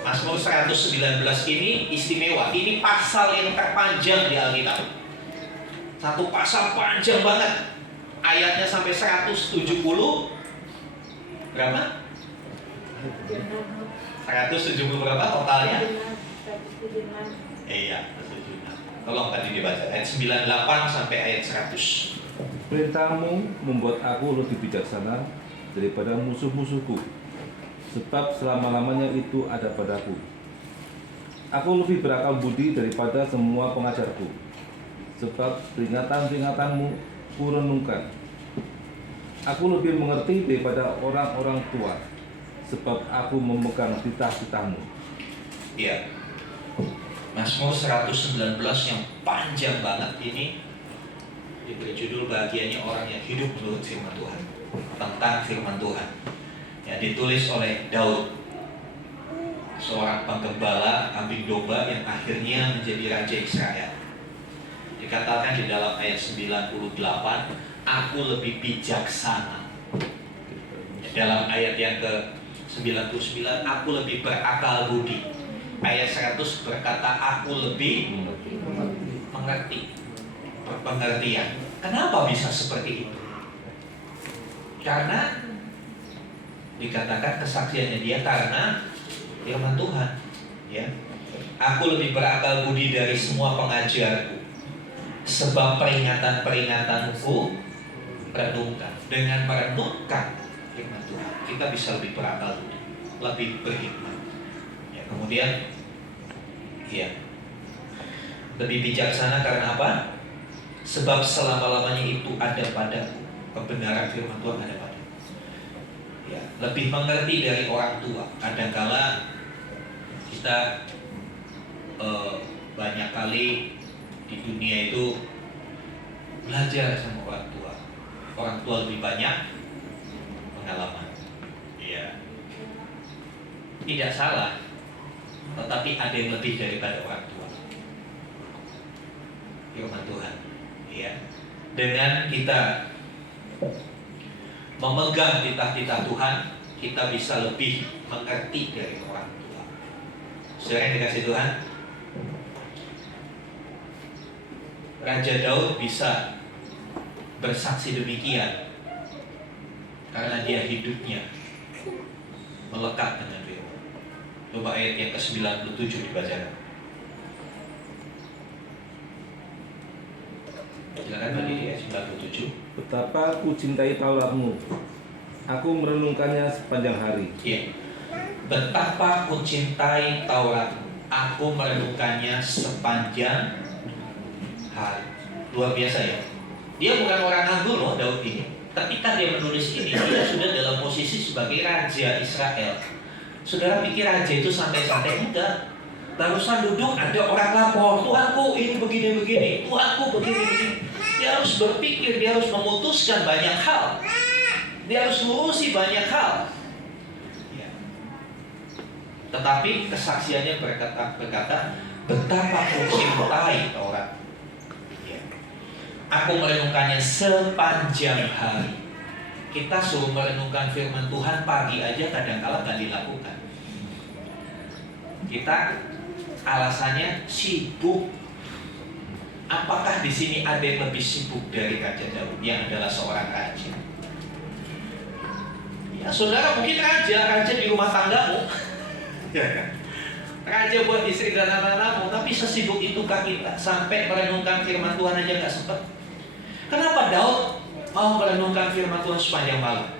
Mazmur 119 ini istimewa. Ini pasal yang terpanjang di Alkitab. Satu pasal panjang banget. Ayatnya sampai 170. Berapa? 170 berapa totalnya? Iya, 176. Tolong tadi dibaca ayat 98 sampai ayat 100. Perintahmu membuat aku lebih bijaksana daripada musuh-musuhku, sebab selama-lamanya itu ada padaku. Aku lebih berakal budi daripada semua pengajarku, sebab peringatan-peringatanmu kurenungkan. Aku lebih mengerti daripada orang-orang tua, sebab aku memegang titah-titahmu. Iya. Mazmur 119 yang panjang banget ini diberi judul bagiannya orang yang hidup menurut firman Tuhan, tentang firman Tuhan. Ya, ditulis oleh Daud, seorang penggembala kambing domba yang akhirnya menjadi raja Israel. Dikatakan di dalam ayat 98, aku lebih bijaksana. Dalam ayat yang ke-99, aku lebih berakal budi. Ayat 100 berkata, aku lebih mengerti, berpengertian. Kenapa bisa seperti itu? Karena dikatakan kesaksiannya dia karena firman Tuhan. Ya, aku lebih berakal budi dari semua pengajarku, sebab peringatan-peringatanku renungkan. Dengan merenungkan firman Tuhan, kita bisa lebih berakal budi, lebih berhikmat. Ya, kemudian, ya, lebih bijaksana karena apa? Sebab selama-lamanya itu ada padaku, kebenaran firman Tuhan ada padaku. Ya, lebih mengerti dari orang tua. Kadangkala kita banyak kali di dunia itu belajar sama orang tua. Orang tua lebih banyak pengalaman. Ya, tidak salah, tetapi ada yang lebih daripada orang tua. Firman Tuhan. Ya, dengan kita memegang titah-titah Tuhan, kita bisa lebih mengerti dari orang tua. Saudara yang dikasih Tuhan, Raja Daud bisa bersaksi demikian karena dia hidupnya melekat dengan firman. Coba ayat yang ke-97 dibacakan. Silakan bagi ayat 97. Betapa ku cintai Tauratmu, aku merenungkannya sepanjang hari. Ya. Betapa ku cintai Tauratmu, aku merenungkannya sepanjang hari. Luar biasa ya. Dia bukan orang nganggur loh Daud ini. Ketika dia menulis ini, dia sudah dalam posisi sebagai Raja Israel. Saudara pikir raja itu santai-santai? Enggak. Barusan duduk ada orang lapor, Tuanku ini begini-begini, Tuanku begini-begini. Dia harus berpikir, dia harus memutuskan banyak hal. Dia harus mengurusi banyak hal. Ya. Tetapi kesaksiannya berkata, betapa ku cintai Taurat. Ya. Aku merenungkannya sepanjang hari. Kita suruh merenungkan firman Tuhan pagi aja kadang-kala gak dilakukan. Kita alasannya sibuk. Apakah di sini ada yang lebih sibuk dari Raja Daud yang adalah seorang raja? Nah, saudara mungkin raja di rumah tanggamu, ya kan? Raja buat istri dan anak-anakmu, tapi sesibuk itukah kita sampai merenungkan firman Tuhan aja nggak sempat? Kenapa Daud mau merenungkan firman Tuhan sepanjang malam?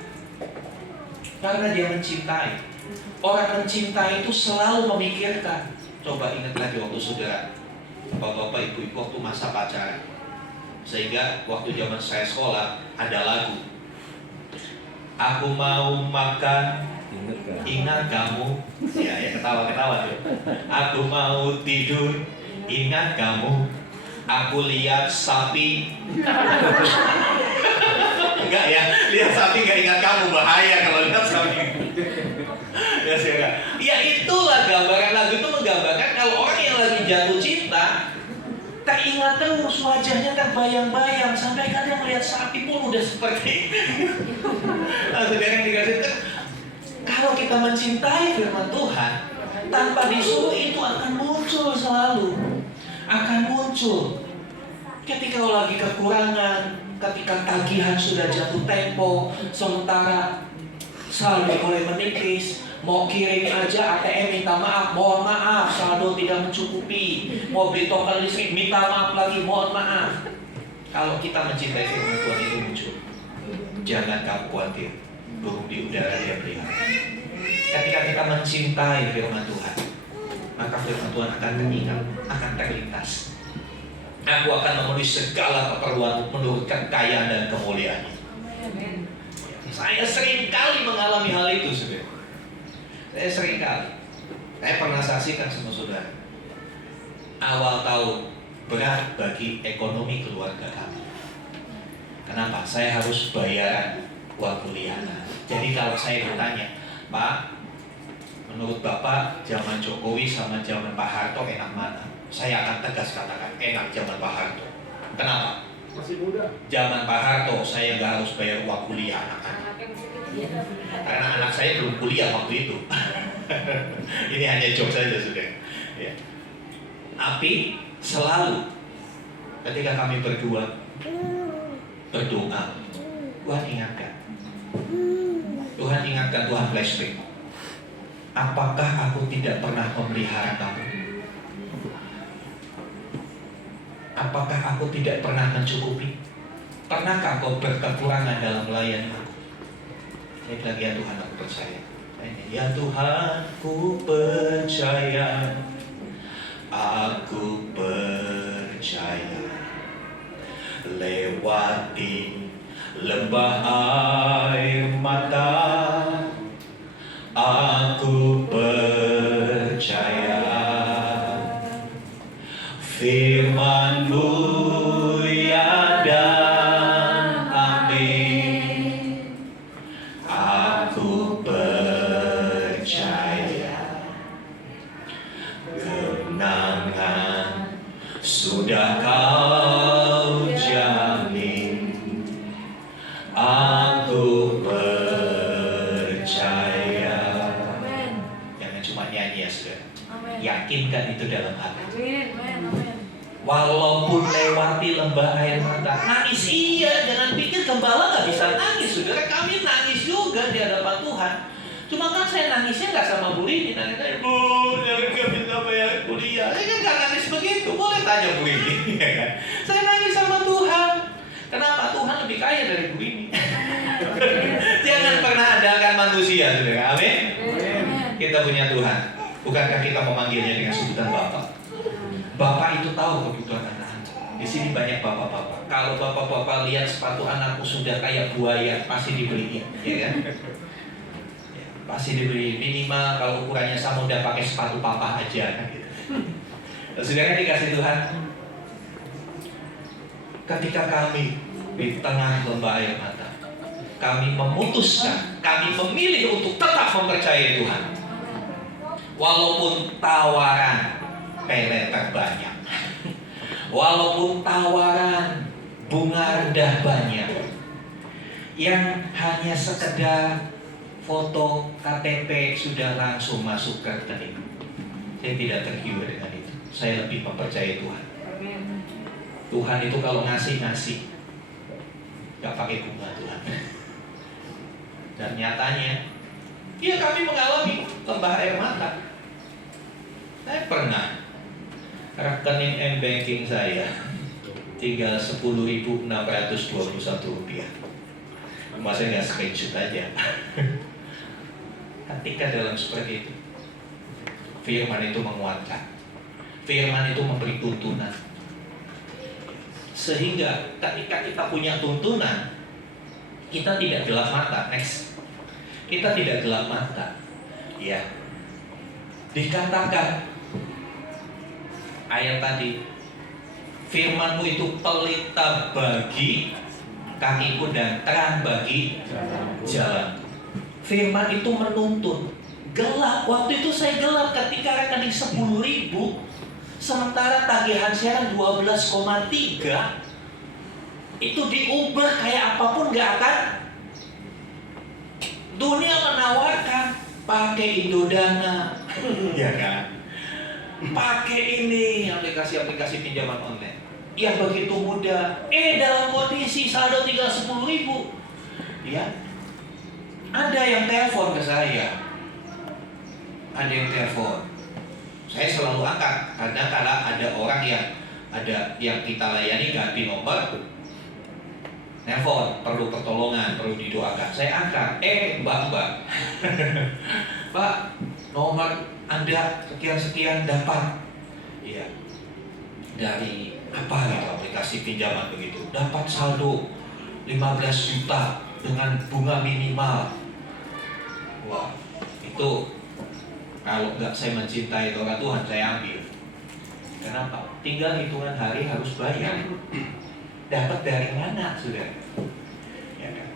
Karena dia mencintai. Orang mencintai itu selalu memikirkan. Coba ingat lagi waktu saudara, bapak-bapak, ibu-ibu waktu masa pacaran. Sehingga waktu zaman saya sekolah ada lagu. Aku mau makan, ingat kamu. Ya ketawa-ketawa tuh. Aku mau tidur, ingat kamu. Aku lihat sapi. Enggak ya, lihat sapi gak ingat kamu, bahaya kalau lihat sapi. Ya itulah gambaran lagu itu, menggambarkan kalau orang yang lagi jatuh cinta teringat terus, wajahnya terbayang-bayang sampai kadang melihat sapi pun udah seperti nah, saudara yang dikasih itu, kalau kita mencintai firman Tuhan tanpa disuruh itu akan muncul selalu, akan muncul ketika kau lagi kekurangan, ketika tagihan sudah jatuh tempo, sementara saldo mulai menipis, mau kirim aja ATM minta maaf, mohon maaf, saldo tidak mencukupi, mau beli token listrik minta maaf lagi, mohon maaf. Kalau kita mencintai firman Tuhan itu muncul. Jangan kamu khawatir, burung di udara dia pelihara. Ketika kita mencintai firman Tuhan, maka firman Tuhan akan teringat, akan terlintas. Aku akan memenuhi segala keperluan menurut kekayaan dan kemuliaan. Saya sering kali mengalami hal itu, saudara. Saya sering kali. Saya pernah saksikan sama saudara. Awal tahun berat bagi ekonomi keluarga kami. Kenapa? Saya harus bayaran uang kuliah. Jadi kalau saya bertanya, Pak, menurut Bapak zaman Jokowi sama zaman Pak Harto enak mana? Saya akan tegas katakan enak zaman Pak Harto. Kenapa? Masih muda. Zaman Pak Harto saya nggak harus bayar uang kuliah anak-anak. Karena anak saya belum kuliah waktu itu. Ini hanya joke saja sudah. Ya. Tapi selalu ketika kami berdua berdoa, Tuhan ingatkan. Tuhan ingatkan, Tuhan flashback. Apakah aku tidak pernah memelihara kamu? Apakah aku tidak pernah mencukupi? Pernahkah kau berkekurangan dalam melayani aku? Saya bilang, ya Tuhan, aku percaya. Ya Tuhan, ku percaya. Aku percaya. Lewati lembah air mata, aku percaya. Firman-Mu ya dan amin. Aku percaya. Kemenangan sudah Kau jamin. Aku percaya. Jangan cuma nyanyi ya saudara. Yakinkan itu dalam hati. Walaupun lewati lembah air mata, nangis iya, jangan pikir gembala nggak bisa nangis, saudara. Kami nangis juga di hadapan Tuhan. Cuma kan saya nangisnya nggak sama Bu Rini, nangis, Bu, jangan nggak bisa bayar kuliah. Saya kan nggak nangis begitu, boleh tanya Bu Rini, ya kan? Saya nangis sama Tuhan. Kenapa? Tuhan lebih kaya dari Bu Rini. Jangan pernah andalkan manusia, saudara. Amin. Kita punya Tuhan. Bukankah kita memanggilnya dengan sebutan Bapak? Bapak itu tahu kebutuhan anak-anak. Di sini banyak bapak-bapak. Kalau bapak-bapak lihat sepatu anakku sudah kayak buaya, pasti dibeliin, ya kan? Ya, pasti dibeli. Minimal kalau ukurannya sama udah pakai sepatu papa aja, kan gitu. Saudara dikasih Tuhan. Ketika kami di tengah lembah air mata, kami memutuskan, kami memilih untuk tetap mempercayai Tuhan. Walaupun tawaran pelet terbanyak, walaupun tawaran bunga rendah banyak, yang hanya sekedar foto KTP sudah langsung masuk ke rekening, saya tidak tergiur dengan itu. Saya lebih mempercayai Tuhan. Tuhan itu kalau ngasih, nggak pakai bunga Tuhan. Dan nyatanya, ya kami mengalami lembah air mata. Saya pernah rekening m-banking saya tinggal Rp10.621. Cuma saya nggak screenshot aja. Ketika dalam seperti itu, firman itu menguatkan, firman itu memberi tuntunan. Sehingga ketika kita punya tuntunan, kita tidak gelap mata. Next, kita tidak gelap mata. Ya, dikatakan ayat tadi, firman-Mu itu pelita bagi kakiku dan terang bagi jalan. Firman itu menuntun. Gelap, waktu itu saya gelap ketika rekening 10.000, sementara tagihan saya 12,3. Itu diubah kayak apapun gak akan. Dunia menawarkan pakai Indodana, ya kan? Pakai ini aplikasi-aplikasi pinjaman online yang begitu mudah. Dalam kondisi saldo tinggal 10.000, ya. Ada yang telepon ke saya. Ada yang telepon. Saya selalu angkat karena kalau ada orang yang kita layani ganti nomor, telepon, perlu pertolongan, perlu didoakan. Saya angkat, mbak, Pak, nomor Anda sekian-sekian dapat, ya, dari apa gitu, aplikasi pinjaman begitu, dapat saldo 15 juta dengan bunga minimal. Wah, itu kalau nggak saya mencintai Torah Tuhan, saya ambil. Kenapa? Tinggal hitungan hari harus bayar. Dapat dari mana, saudara? Ya kan?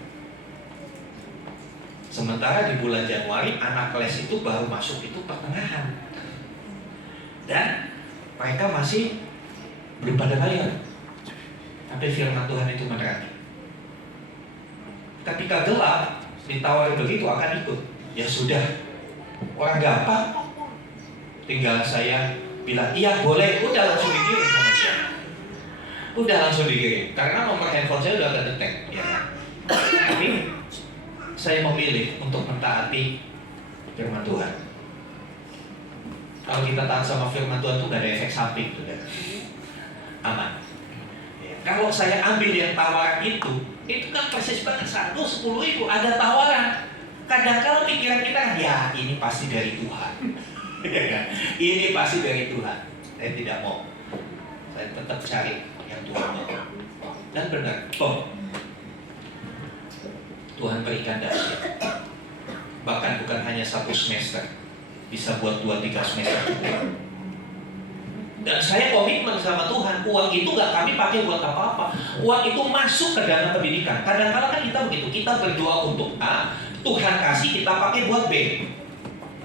Sementara di bulan Januari anak kelas itu baru masuk itu pertengahan, dan mereka masih belum pada bayar. Tapi firman Tuhan itu menerangi. Ketika gelap, ditawari begitu akan ikut. Ya sudah, orang gampang. Tinggal saya bilang iya boleh, udah langsung dikirim sama dia. Udah langsung dikirim karena nomor handphone saya udah kedetek, ya kan? Tapi saya memilih untuk mentaati firman Tuhan. Kalau kita taat sama firman Tuhan tuh gak ada efek samping, tuh, aman. Ya. Kalau saya ambil yang tawaran itu kan persis banget, 10.000 ada tawaran. Kadang-kadang pikiran kita kan, ya ini pasti dari Tuhan. Ya kan? Ini pasti dari Tuhan. Saya tidak mau. Saya tetap cari yang Tuhan mau. Dan benar, Tuhan berikan dahsyat. Bahkan bukan hanya 1 semester, bisa buat 2-3 semester. Dan saya komitmen sama Tuhan, uang itu gak kami pakai buat apa-apa. Uang itu masuk ke dana pendidikan. Kadang-kadang kan kita begitu, kita berdoa untuk A, Tuhan kasih kita pakai buat B.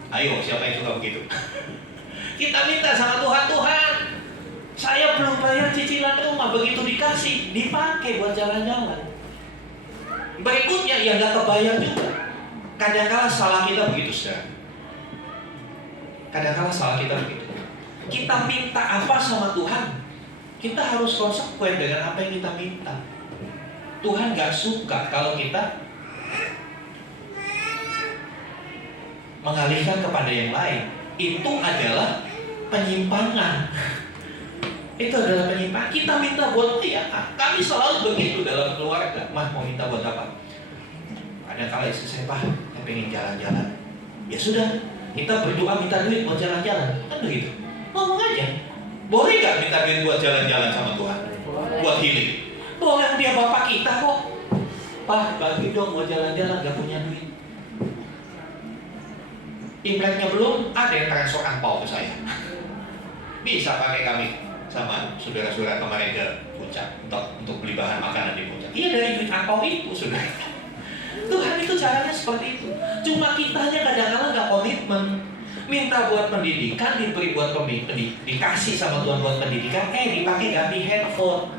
Ayo, siapa yang suka begitu? Kita minta sama Tuhan, Tuhan, saya belum bayar cicilan rumah, begitu dikasih, dipakai buat jalan-jalan. Berikutnya ya gak kebayar juga. Kadang-kadang salah kita begitu, saudara. Kadang-kadang salah kita begitu. Kita minta apa sama Tuhan, kita harus konsekuen dengan apa yang kita minta. Tuhan gak suka kalau kita mengalihkan kepada yang lain. Itu adalah penyimpangan. Itu adalah penyimpangan. Kita minta buat dia. Kami selalu begitu dalam keluarga. Mah mau minta buat apa? Ada kali istri saya, Pak, saya pengen jalan-jalan. Ya sudah, kita berdoa minta duit buat jalan-jalan. Kan begitu. Ngomong aja. Boleh gak minta duit buat jalan-jalan sama Tuhan? Buat healing? Boleh, dia bapak kita kok. Pak, bagi dong buat jalan-jalan, gak punya duit. Imleknya belum, ada yang transfer angpau ke saya. Bisa pakai kami sama saudara-saudara kemarin ke Puncak untuk beli bahan makanan di Puncak. Iya, dari duit angpau itu, saudara. Tuhan itu caranya seperti itu. Cuma kitanya kadang-kadang gak komitmen. Minta buat pendidikan, diberi buat dikasih sama Tuhan buat pendidikan, dipakai ganti handphone.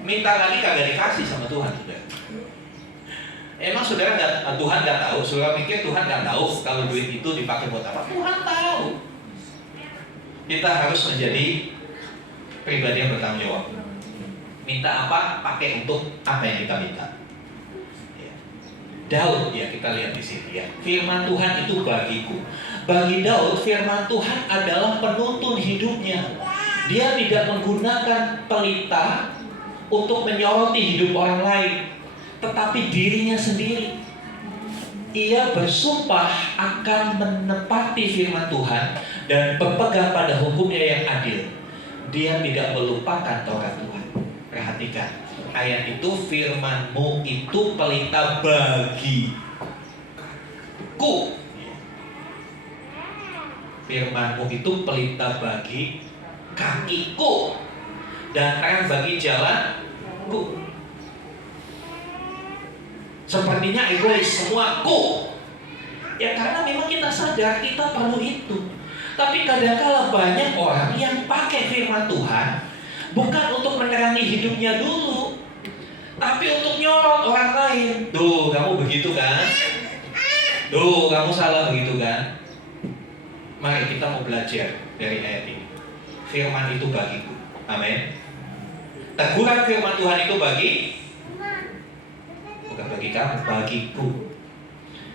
Minta lagi kagak dikasih sama Tuhan, saudara. Emang saudara Tuhan nggak tahu? Saudara pikir Tuhan nggak tahu kalau duit itu dipakai buat apa? Tuhan tahu. Kita harus menjadi pribadi yang bertanggung jawab. Minta apa, pakai untuk apa yang kita minta. Ya. Daud, ya kita lihat di sini ya. Firman Tuhan itu bagiku. Bagi Daud, firman Tuhan adalah penuntun hidupnya. Dia tidak menggunakan pelita untuk menyoroti hidup orang lain, tetapi dirinya sendiri. Ia bersumpah akan menepati firman Tuhan dan berpegang pada hukumnya yang adil. Dia tidak melupakan Taurat Tuhan. Perhatikan, ayat itu, firman-Mu itu pelita bagiku. Firman-Mu itu pelita bagi kakiku dan terang bagi jalanku. Sepertinya egois, semua ku. Ya karena memang kita sadar kita perlu itu. Tapi kadang-kala banyak orang yang pakai firman Tuhan bukan untuk menerangi hidupnya dulu, tapi untuk nyorot orang lain. Tuh, kamu begitu kan? Tuh, kamu salah begitu kan? Mari kita mau belajar dari ayat ini. Firman itu bagiku. Amin. Teguran firman Tuhan itu bukan bagi kamu, bagiku.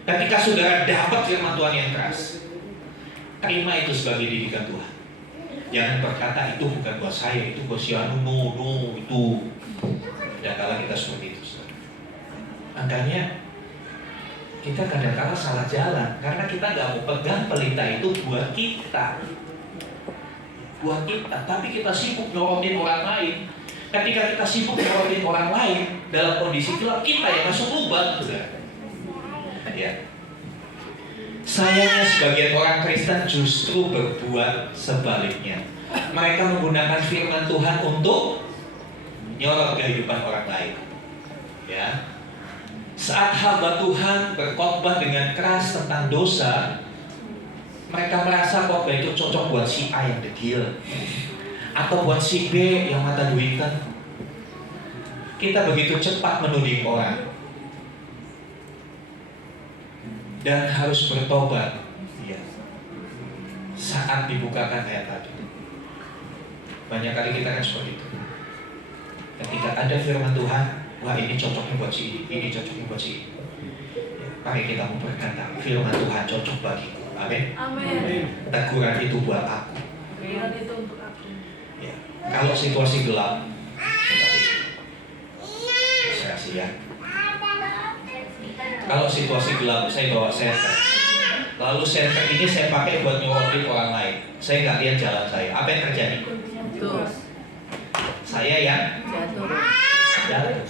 Ketika saudara dapat firman Tuhan yang keras, terima itu sebagai didikan Tuhan. Jangan berkata itu bukan buat saya, itu buat si anu, no, itu. Kadang-kala kita seperti itu. Makanya kita kadang-kala salah jalan karena kita nggak mau pegang pelita itu buat kita, tapi kita sibuk nyorotin orang lain. Ketika kita sibuk nyorotin orang lain dalam kondisi gelap, kita yang masuk lubang, saudara. Ya. Sayangnya sebagian orang Kristen justru berbuat sebaliknya. Mereka menggunakan firman Tuhan untuk nyorot kehidupan orang lain. Ya. Saat hamba Tuhan berkhotbah dengan keras tentang dosa, mereka merasa khotbah itu cocok buat si A yang degil atau buat si B yang mata duitan. Kita begitu cepat menuding orang dan harus bertobat ya, saat dibukakan ayat tadi. Banyak kali kita kan seperti itu. Ketika ada firman Tuhan, wah ini cocoknya buat si ini cocoknya buat si ini. Mari kita mau berkata, firman Tuhan cocok bagiku. Amin. Amin. Teguran itu buat aku. Teguran itu untuk aku. Ya. Kalau situasi gelap, saya kasih ya. Kalau situasi gelap, saya bawa senter. Lalu senter ini saya pakai buat nyorotin orang lain. Saya nggak lihat jalan saya. Apa yang terjadi? Jatuh. Saya yang Jatuh.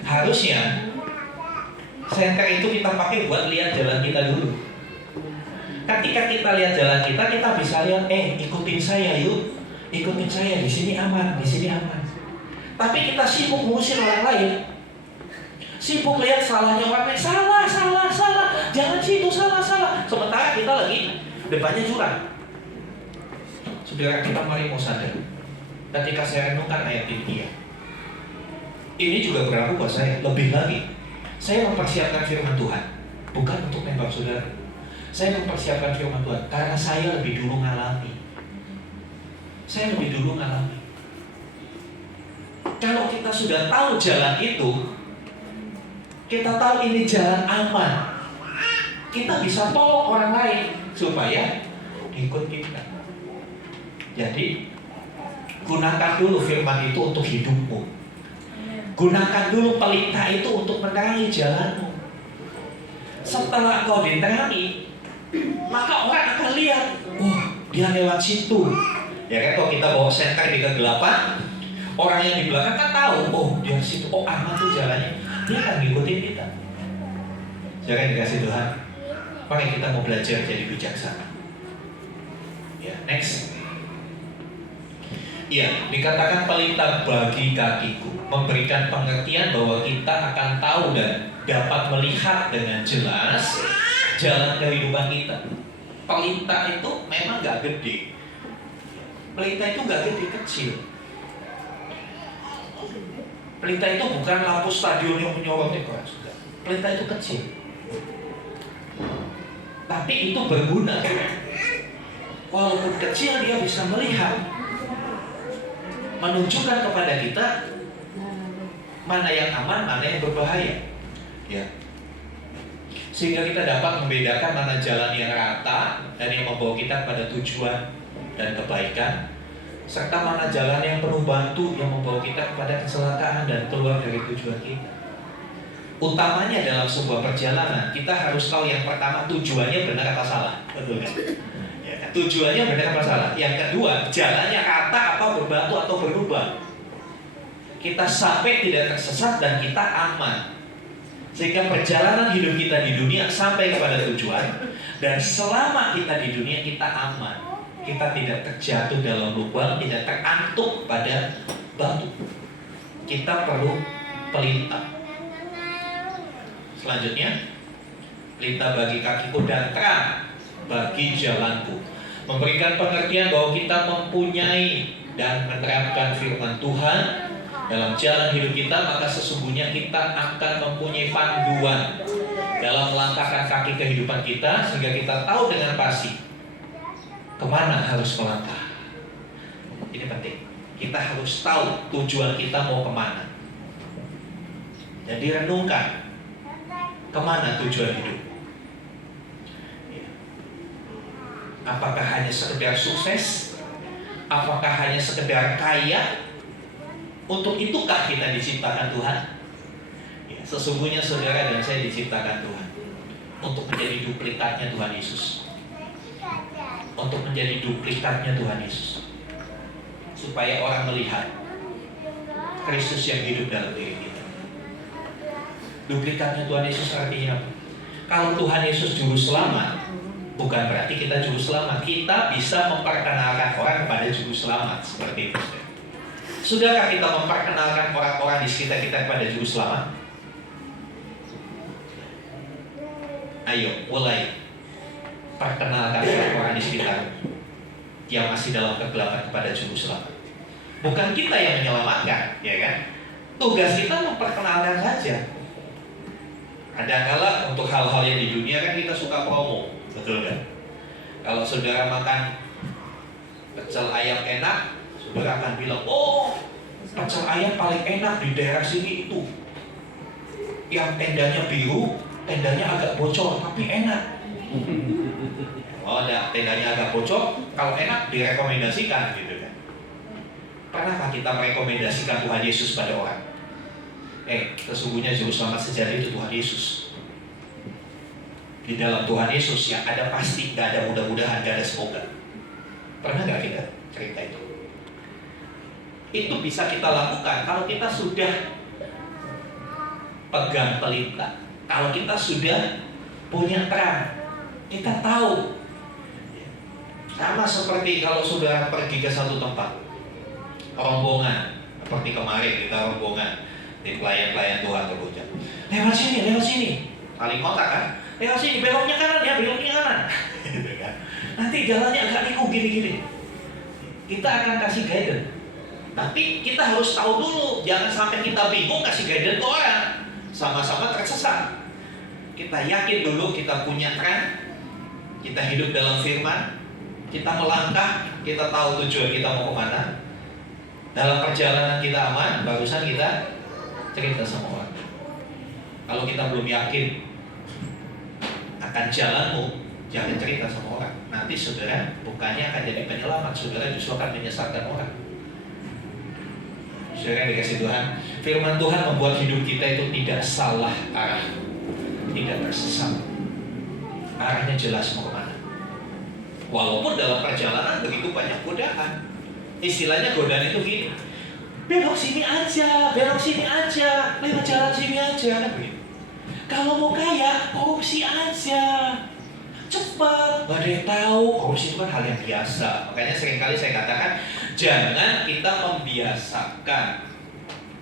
harusnya senter itu kita pakai buat lihat jalan kita dulu. Ketika kita lihat jalan kita bisa lihat, ikutin saya yuk, ikutin saya, di sini aman, di sini aman. Tapi kita sibuk ngusir orang lain, sibuk lihat salahnya orang lain, salah, jangan situ, salah. Sementara kita lagi depannya jurang. Saudara, kita mari mau sadar. Ketika saya renungkan ayat ini, ini juga berlaku buat saya. Lebih lagi, saya mempersiapkan firman Tuhan bukan untuk nembak saudara. Saya mempersiapkan firman Tuhan karena saya lebih dulu ngalami. Kalau kita sudah tahu jalan itu, kita tahu ini jalan aman, kita bisa tolong orang lain supaya ikut kita. Jadi gunakan dulu firman itu untuk hidupmu. Gunakan dulu pelita itu untuk menerangi jalanmu. Setelah kau diterangi, maka orang akan lihat, dia lewat situ. Ya kan, kalau kita bawa senter di kegelapan, orang yang di belakang kan tahu, dia situ, aman tuh jalannya. Dia akan ngikutin kita. Jangan dikasih Tuhan. Mari kita mau belajar jadi bijaksana. Ya, next. Ya, dikatakan pelita bagi kakiku, memberikan pengertian bahwa kita akan tahu dan dapat melihat dengan jelas jalan kehidupan kita. Pelita itu memang gak gede. Pelita itu gak gede, kecil. Pelita itu bukan lampu stadion yang menyorot dekoran. Pelita itu kecil, tapi itu berguna. Walaupun kecil, dia bisa melihat, menunjukkan kepada kita mana yang aman, mana yang berbahaya. Ya. Sehingga kita dapat membedakan mana jalan yang rata dan yang membawa kita pada tujuan dan kebaikan, serta mana jalan yang penuh batu yang membawa kita kepada kecelakaan dan keluar dari tujuan kita. Utamanya dalam sebuah perjalanan, kita harus tahu yang pertama tujuannya benar apa salah. Betul kan? Ya, tujuannya benar apa salah. Yang kedua, jalannya rata apa berbatu atau berlubang. Kita sampai tidak tersesat dan kita aman. Sehingga perjalanan hidup kita di dunia sampai kepada tujuan. Dan selama kita di dunia kita aman. Kita tidak terjatuh dalam lubang, tidak terantuk pada batu. Kita perlu pelita. Selanjutnya, pelita bagi kakiku dan terang bagi jalanku. Memberikan pengertian bahwa kita mempunyai dan menerapkan firman Tuhan dalam jalan hidup kita, maka sesungguhnya kita akan mempunyai panduan dalam melangkahkan kaki kehidupan kita, sehingga kita tahu dengan pasti kemana harus melangkah. Ini penting. Kita harus tahu tujuan kita mau kemana. Jadi renungkan kemana tujuan hidup. Apakah hanya sekedar sukses? Apakah hanya sekedar kaya? Untuk itukah kita diciptakan Tuhan? Ya, sesungguhnya saudara dan saya diciptakan Tuhan untuk menjadi duplikatnya Tuhan Yesus. Untuk menjadi duplikatnya Tuhan Yesus, supaya orang melihat Kristus yang hidup dalam diri kita. Duplikatnya Tuhan Yesus artinya apa? Kalau Tuhan Yesus juru selamat, bukan berarti kita juru selamat. Kita bisa memperkenalkan orang kepada juru selamat, seperti itu. Sudahkah kita memperkenalkan orang-orang di sekitar kita kepada juru selamat? Ayo, mulai perkenalkan orang di sekitar yang masih dalam kegelapan kepada juru selamat. Bukan kita yang menyelamatkan, ya kan? Tugas kita memperkenalkan saja. Kadang-kala untuk hal-hal yang di dunia kan kita suka promo, betul kan? Kalau saudara makan pecel ayam enak, saudara akan bilang, oh pecel ayam paling enak di daerah sini itu. Yang tendanya biru, tendanya agak bocor, tapi enak. Oh, ada tendanya agak bocor, kalau enak direkomendasikan gitu kan. Pernahkah kita merekomendasikan Tuhan Yesus pada orang? Sesungguhnya juru selamat sejati itu Tuhan Yesus. Di dalam Tuhan Yesus yang ada pasti, gak ada mudah-mudahan, gak ada semoga. Pernah gak kita cerita itu? Itu bisa kita lakukan kalau kita sudah pegang pelita, kalau kita sudah punya terang. Kita tahu. Sama seperti kalau sudah pergi ke satu tempat, rombongan, seperti kemarin kita rombongan di pelayan-pelayan Tuhan berbujang. Lewat sini, saling kontak kan? Lewat sini, beloknya kanan ya, beloknya kanan. Gitu kan? Nanti jalannya agak liku gini-gini. Kita akan kasih guidance. Tapi kita harus tahu dulu, jangan sampai kita bingung kasih guidance ke orang, sama-sama tersesat. Kita yakin dulu kita punya terang. Kita hidup dalam firman, kita melangkah, kita tahu tujuan kita mau kemana. Dalam perjalanan kita aman, barusan kita cerita sama orang. Kalau kita belum yakin akan jalanmu, jangan cerita sama orang. Nanti saudara bukannya akan jadi penyelamat, saudara justru akan menyesatkan orang. Saudara yang dikasih Tuhan, firman Tuhan membuat hidup kita itu tidak salah arah, tidak tersesat. Arahnya jelas mau kemana. Walaupun dalam perjalanan begitu banyak godaan. Istilahnya godaan itu gini, belok sini aja, lewat jalan sini aja, kan begitu. Kalau mau kaya, korupsi aja, cepat. Gak ada yang tahu, korupsi itu kan hal yang biasa. Makanya seringkali saya katakan, jangan kita membiasakan,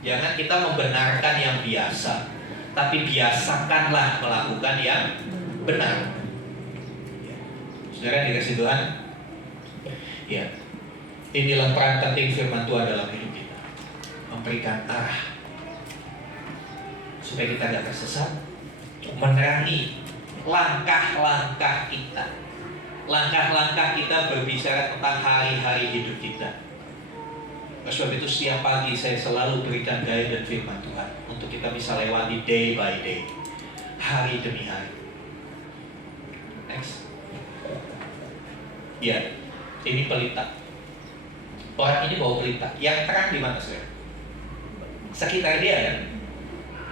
jangan kita membenarkan yang biasa, tapi biasakanlah melakukan yang benar. Saudara dikasih Tuhan, ya, inilah peran penting firman Tuhan dalam hidup kita, memberikan arah supaya kita tidak tersesat, menerangi langkah-langkah kita. Langkah-langkah kita berbicara tentang hari-hari hidup kita. Oleh sebab itu setiap pagi saya selalu berikan guidance firman Tuhan untuk kita bisa lewati day by day, hari demi hari. Ya, ini pelita. Orang ini bawa pelita. Yang terang di mana, saudara? Sekitar dia kan?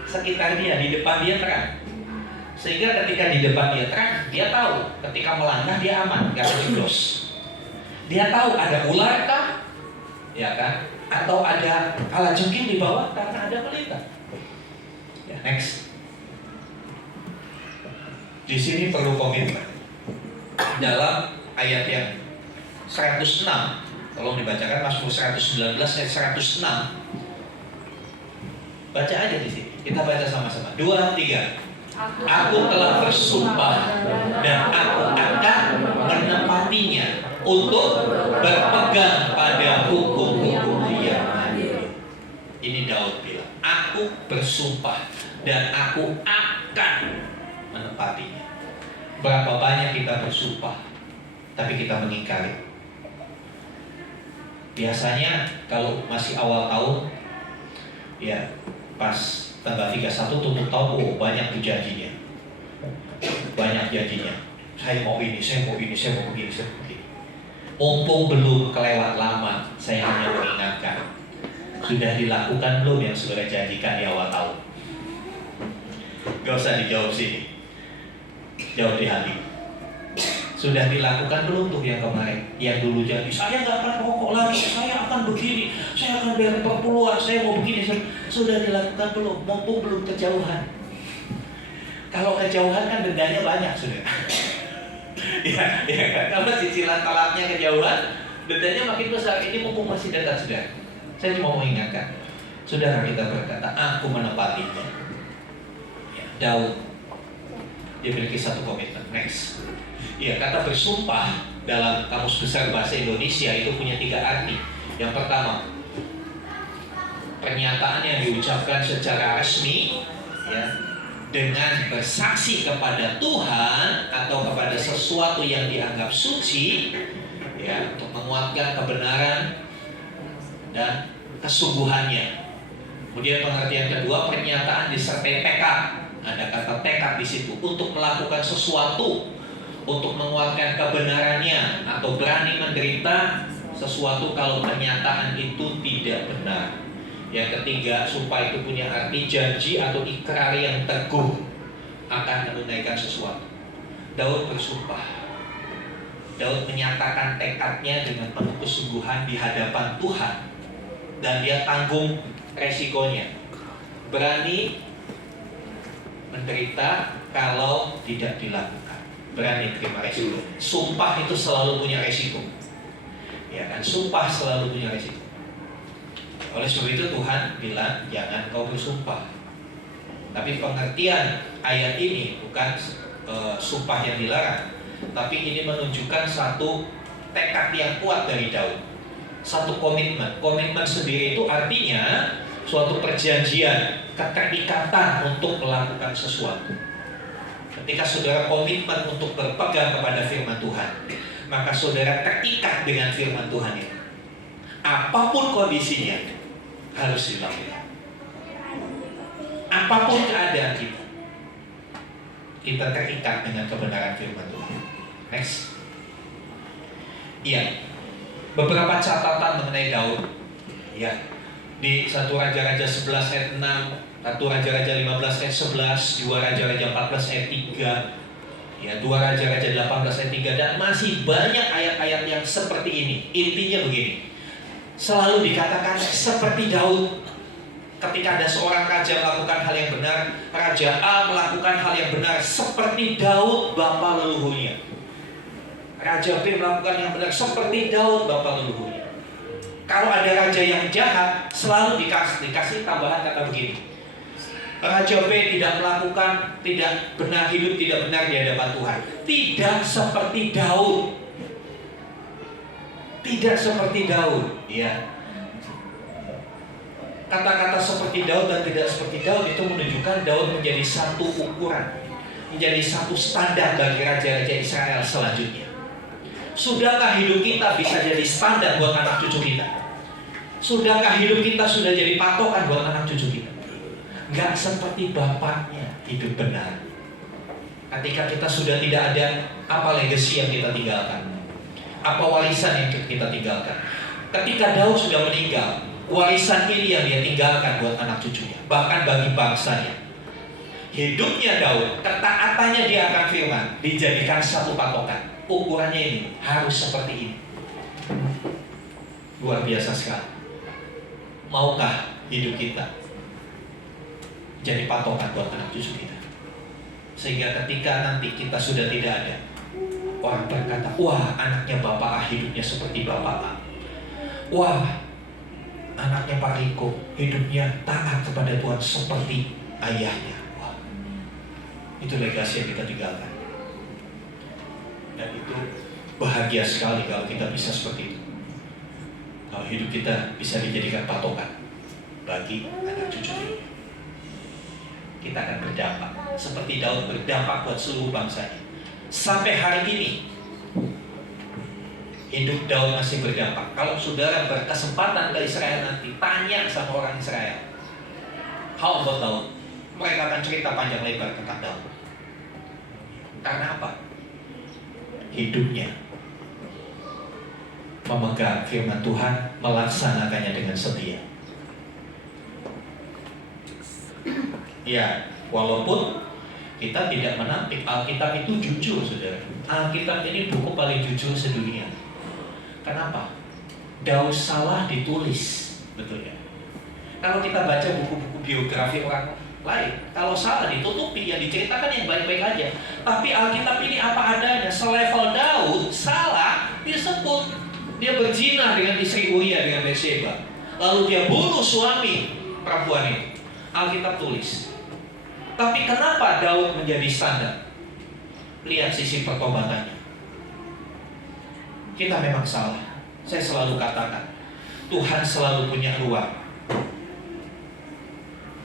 Sekitar dia, di depan dia terang. Sehingga ketika di depan dia terang, dia tahu ketika melangkah dia aman, nggak terjeblos. Dia tahu ada ular kah? Ya kan? Atau ada kalajengking di bawah karena ada pelita. Ya, next. Di sini perlu komitmen. Dalam ayat yang 106, tolong dibacakan Mazmur 119 ayat 106. Baca aja di sini. Kita baca sama-sama. 2, 3. Aku telah bersumpah dan aku akan menepatinya untuk berpegang pada hukum-hukum Dia. Ini Daud bilang, aku bersumpah dan aku akan menepatinya. Berapa banyak kita bersumpah tapi kita mengingkari? Biasanya kalau masih awal tahun, ya pas tanggal 31 tutup tahun, banyak tuh janjinya. Banyak janjinya. Saya mau ini, saya mau ini, saya mau begini, saya mau begini. Mumpung belum kelewat lama, saya hanya mengingatkan. Sudah dilakukan belum yang saudara janjikan di awal tahun? Gak usah dijawab sini. Jawab di hati. Sudah dilakukan belum tuh yang kemarin? Yang dulu janji, saya gak akan rokok lagi, saya akan begini, saya akan bayar perpuluhan, saya mau begini. Sudah dilakukan belum? Mumpung belum kejauhan. Kalau kejauhan kan dendanya banyak, saudara. ya kan? Kalau cicilan telatnya kejauhan, dendanya makin besar. Ini mumpung masih dekat, saudara. Saya cuma mau ingatkan, saudara kita berkata, aku menepatinya. Ya, Daud, dia memiliki satu komitmen. Next. Ya, kata bersumpah dalam Kamus Besar Bahasa Indonesia itu punya 3 arti. Yang pertama, pernyataan yang diucapkan secara resmi, ya, dengan bersaksi kepada Tuhan atau kepada sesuatu yang dianggap suci, ya, untuk menguatkan kebenaran dan kesungguhannya. Kemudian pengertian kedua, pernyataan disertai tekad. Ada kata tekad di situ untuk melakukan sesuatu, untuk menguatkan kebenarannya atau berani menderita sesuatu kalau pernyataan itu tidak benar. Yang ketiga, sumpah itu punya arti janji atau ikrar yang teguh akan menunaikan sesuatu. Daud bersumpah. Daud menyatakan tekadnya dengan penuh kesungguhan di hadapan Tuhan, dan dia tanggung resikonya. Berani menderita kalau tidak dilakukan. Berani terima resiko. Sumpah itu selalu punya resiko. Ya kan, sumpah selalu punya resiko. Oleh sebab itu Tuhan bilang jangan kau bersumpah. Tapi pengertian ayat ini bukan sumpah yang dilarang, tapi ini menunjukkan satu tekad yang kuat dari Daud. Satu komitmen. Komitmen sendiri itu artinya suatu perjanjian, keterikatan untuk melakukan sesuatu. Ketika saudara komitmen untuk berpegang kepada firman Tuhan, maka saudara terikat dengan firman Tuhan itu. Apapun kondisinya harus dilakukan. Apapun keadaan kita terikat dengan kebenaran firman Tuhan. Next. Iya. Beberapa catatan mengenai Daud. Ya. Di 1 Raja-Raja 11 ayat 6, 1 Raja-Raja 15 ayat 11, 2 Raja-Raja 14 ayat 3, ya, 2 Raja-Raja 18 ayat 3, dan masih banyak ayat-ayat yang seperti ini. Intinya begini, selalu dikatakan seperti Daud. Ketika ada seorang raja melakukan hal yang benar, Raja A melakukan hal yang benar seperti Daud bapa leluhurnya. Raja B melakukan yang benar seperti Daud bapa leluhurnya. Kalau ada raja yang jahat, selalu dikasih tambahan kata begini, Raja B tidak melakukan, tidak benar, hidup tidak benar di hadapan Tuhan. Tidak seperti Daud. Tidak seperti Daud, ya. Kata-kata seperti Daud dan tidak seperti Daud itu menunjukkan Daud menjadi satu ukuran, menjadi satu standar bagi raja-raja Israel selanjutnya. Sudahkah hidup kita bisa jadi standar buat anak cucu kita? Sudahkah hidup kita sudah jadi patokan buat anak cucu kita? Gak seperti bapaknya hidup benar. Ketika kita sudah tidak ada, apa legacy yang kita tinggalkan? Apa warisan yang kita tinggalkan? Ketika Daud sudah meninggal, warisan ini yang dia tinggalkan buat anak cucunya, bahkan bagi bangsanya. Hidupnya Daud, ketaatannya dia akan firman, dijadikan satu patokan. Ukurannya ini harus seperti ini. Luar biasa sekali. Maukah hidup kita jadi patokan buat anak cucu kita? Sehingga ketika nanti kita sudah tidak ada, orang berkata, wah anaknya Bapak A hidupnya seperti Bapak A. Wah anaknya Pak Riko hidupnya taat kepada Tuhan seperti ayahnya. Wah, itu legasi yang kita tinggalkan. Dan itu bahagia sekali kalau kita bisa seperti itu. Kalau hidup kita bisa dijadikan patokan bagi anak cucu kita. Kita akan berdampak seperti Daud berdampak buat seluruh bangsanya. Sampai hari ini hidup Daud masih berdampak. Kalau saudara berkesempatan ke Israel nanti, tanya sama orang Israel, how about Daud? Mereka akan cerita panjang lebar tentang Daud. Karena apa? Hidupnya memegang firman Tuhan, melaksanakannya dengan setia. Ya, walaupun kita tidak menampik, Alkitab itu jujur, saudara. Alkitab ini buku paling jujur sedunia. Kenapa? Daud salah ditulis, betul ya. Kalau kita baca buku-buku biografi orang lain, kalau salah ditutupi, yang diceritakan yang baik-baik aja. Tapi Alkitab ini apa adanya. Selevel Daud salah disebut. Dia berzina dengan istri Uria, dengan Bathsheba. Lalu dia bunuh suami perempuan itu. Alkitab tulis. Tapi kenapa Daud menjadi standar? Lihat sisi pertobatannya. Kita memang salah. Saya selalu katakan, Tuhan selalu punya ruang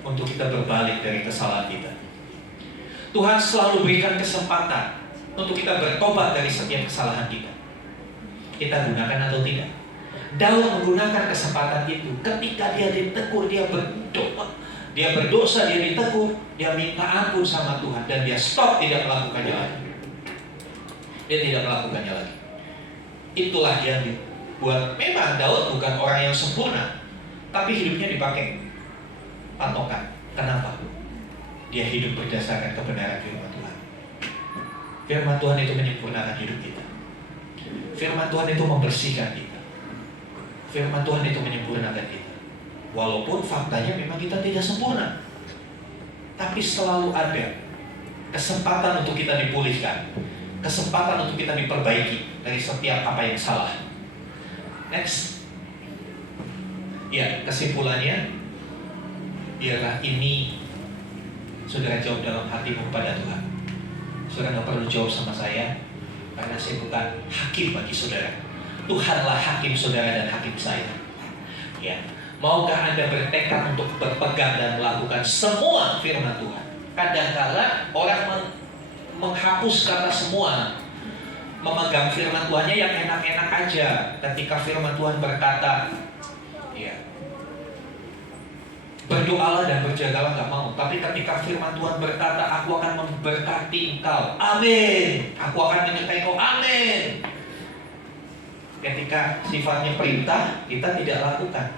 untuk kita berbalik dari kesalahan kita. Tuhan selalu berikan kesempatan untuk kita bertobat dari setiap kesalahan kita. Kita gunakan atau tidak? Daud menggunakan kesempatan itu. Ketika dia ditegur, dia berdoa. Dia berdosa, dia ditegur, dia minta ampun sama Tuhan, dan dia stop, tidak melakukannya lagi. Dia tidak melakukannya lagi. Itulah yang dibuat. Memang Daud bukan orang yang sempurna, tapi hidupnya dipakai patokan. Kenapa? Dia hidup berdasarkan kebenaran firman Tuhan. Firman Tuhan itu menyempurnakan hidup kita. Firman Tuhan itu membersihkan kita. Firman Tuhan itu menyempurnakan kita. Walaupun faktanya memang kita tidak sempurna, tapi selalu ada kesempatan untuk kita dipulihkan, kesempatan untuk kita diperbaiki dari setiap apa yang salah. Next. Ya, kesimpulannya, biarlah ini saudara jawab dalam hatimu kepada Tuhan. Saudara nggak perlu jawab sama saya, karena saya bukan hakim bagi saudara. Tuhanlah hakim saudara dan hakim saya. Ya, maukah Anda bertekad untuk berpegang dan melakukan semua firman Tuhan? Kadang-kala orang menghapus kata semua, memegang firman Tuhannya yang enak-enak aja. Ketika firman Tuhan berkata, ya, berdoalah dan berjagalah, nggak mau. Tapi ketika firman Tuhan berkata, aku akan memberkati engkau, amin. Aku akan menyertai engkau, amin. Ketika sifatnya perintah, kita tidak lakukan.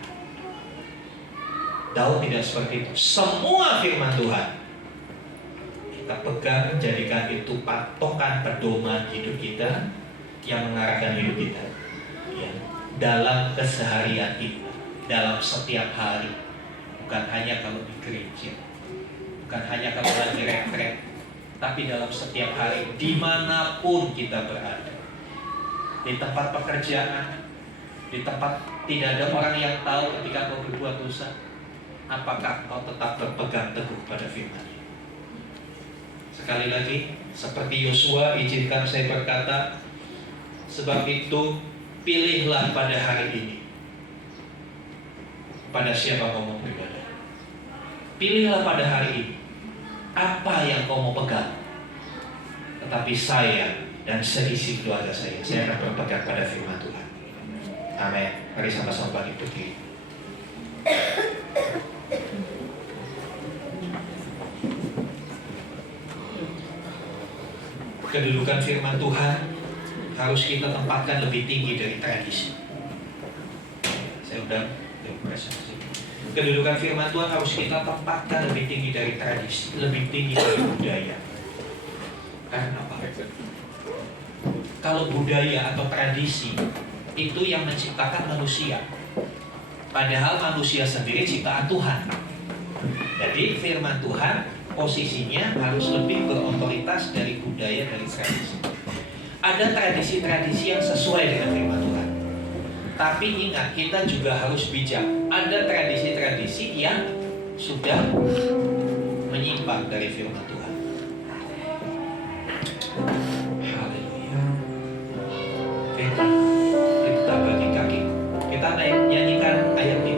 Daud tidak seperti itu. Semua firman Tuhan kita pegang, jadikan itu patokan pedoman hidup kita yang mengarahkan hidup kita. Ya, dalam keseharian kita, dalam setiap hari. Bukan hanya kalau di gereja, bukan hanya kalau lagi retret, tapi dalam setiap hari, dimanapun kita berada, di tempat pekerjaan, di tempat tidak ada orang yang tahu ketika kau berbuat dosa, apakah kau tetap berpegang teguh pada firman? Sekali lagi, seperti Yosua, izinkan saya berkata, sebab itu pilihlah pada hari ini pada siapa kau mau beribadah. Pilihlah pada hari ini apa yang kau mau pegang. Tetapi saya dan seisi keluarga saya akan berpegang pada firman Tuhan. Amin. Mari sama-sama bangkit berdiri. Kedudukan firman Tuhan harus kita tempatkan lebih tinggi dari tradisi. Saya udah presentasi. Kedudukan firman Tuhan harus kita tempatkan lebih tinggi dari tradisi, lebih tinggi dari budaya. Karena apa? Kalau budaya atau tradisi itu yang menciptakan manusia, padahal manusia sendiri ciptaan Tuhan. Jadi firman Tuhan posisinya harus lebih berotoritas dari budaya, dari tradisi. Ada tradisi-tradisi yang sesuai dengan firman Tuhan. Tapi ingat, kita juga harus bijak. Ada tradisi-tradisi yang sudah menyimpang dari firman Tuhan. Haleluya. Oke, kita bagi kaki. Kita nyanyikan ayat ini.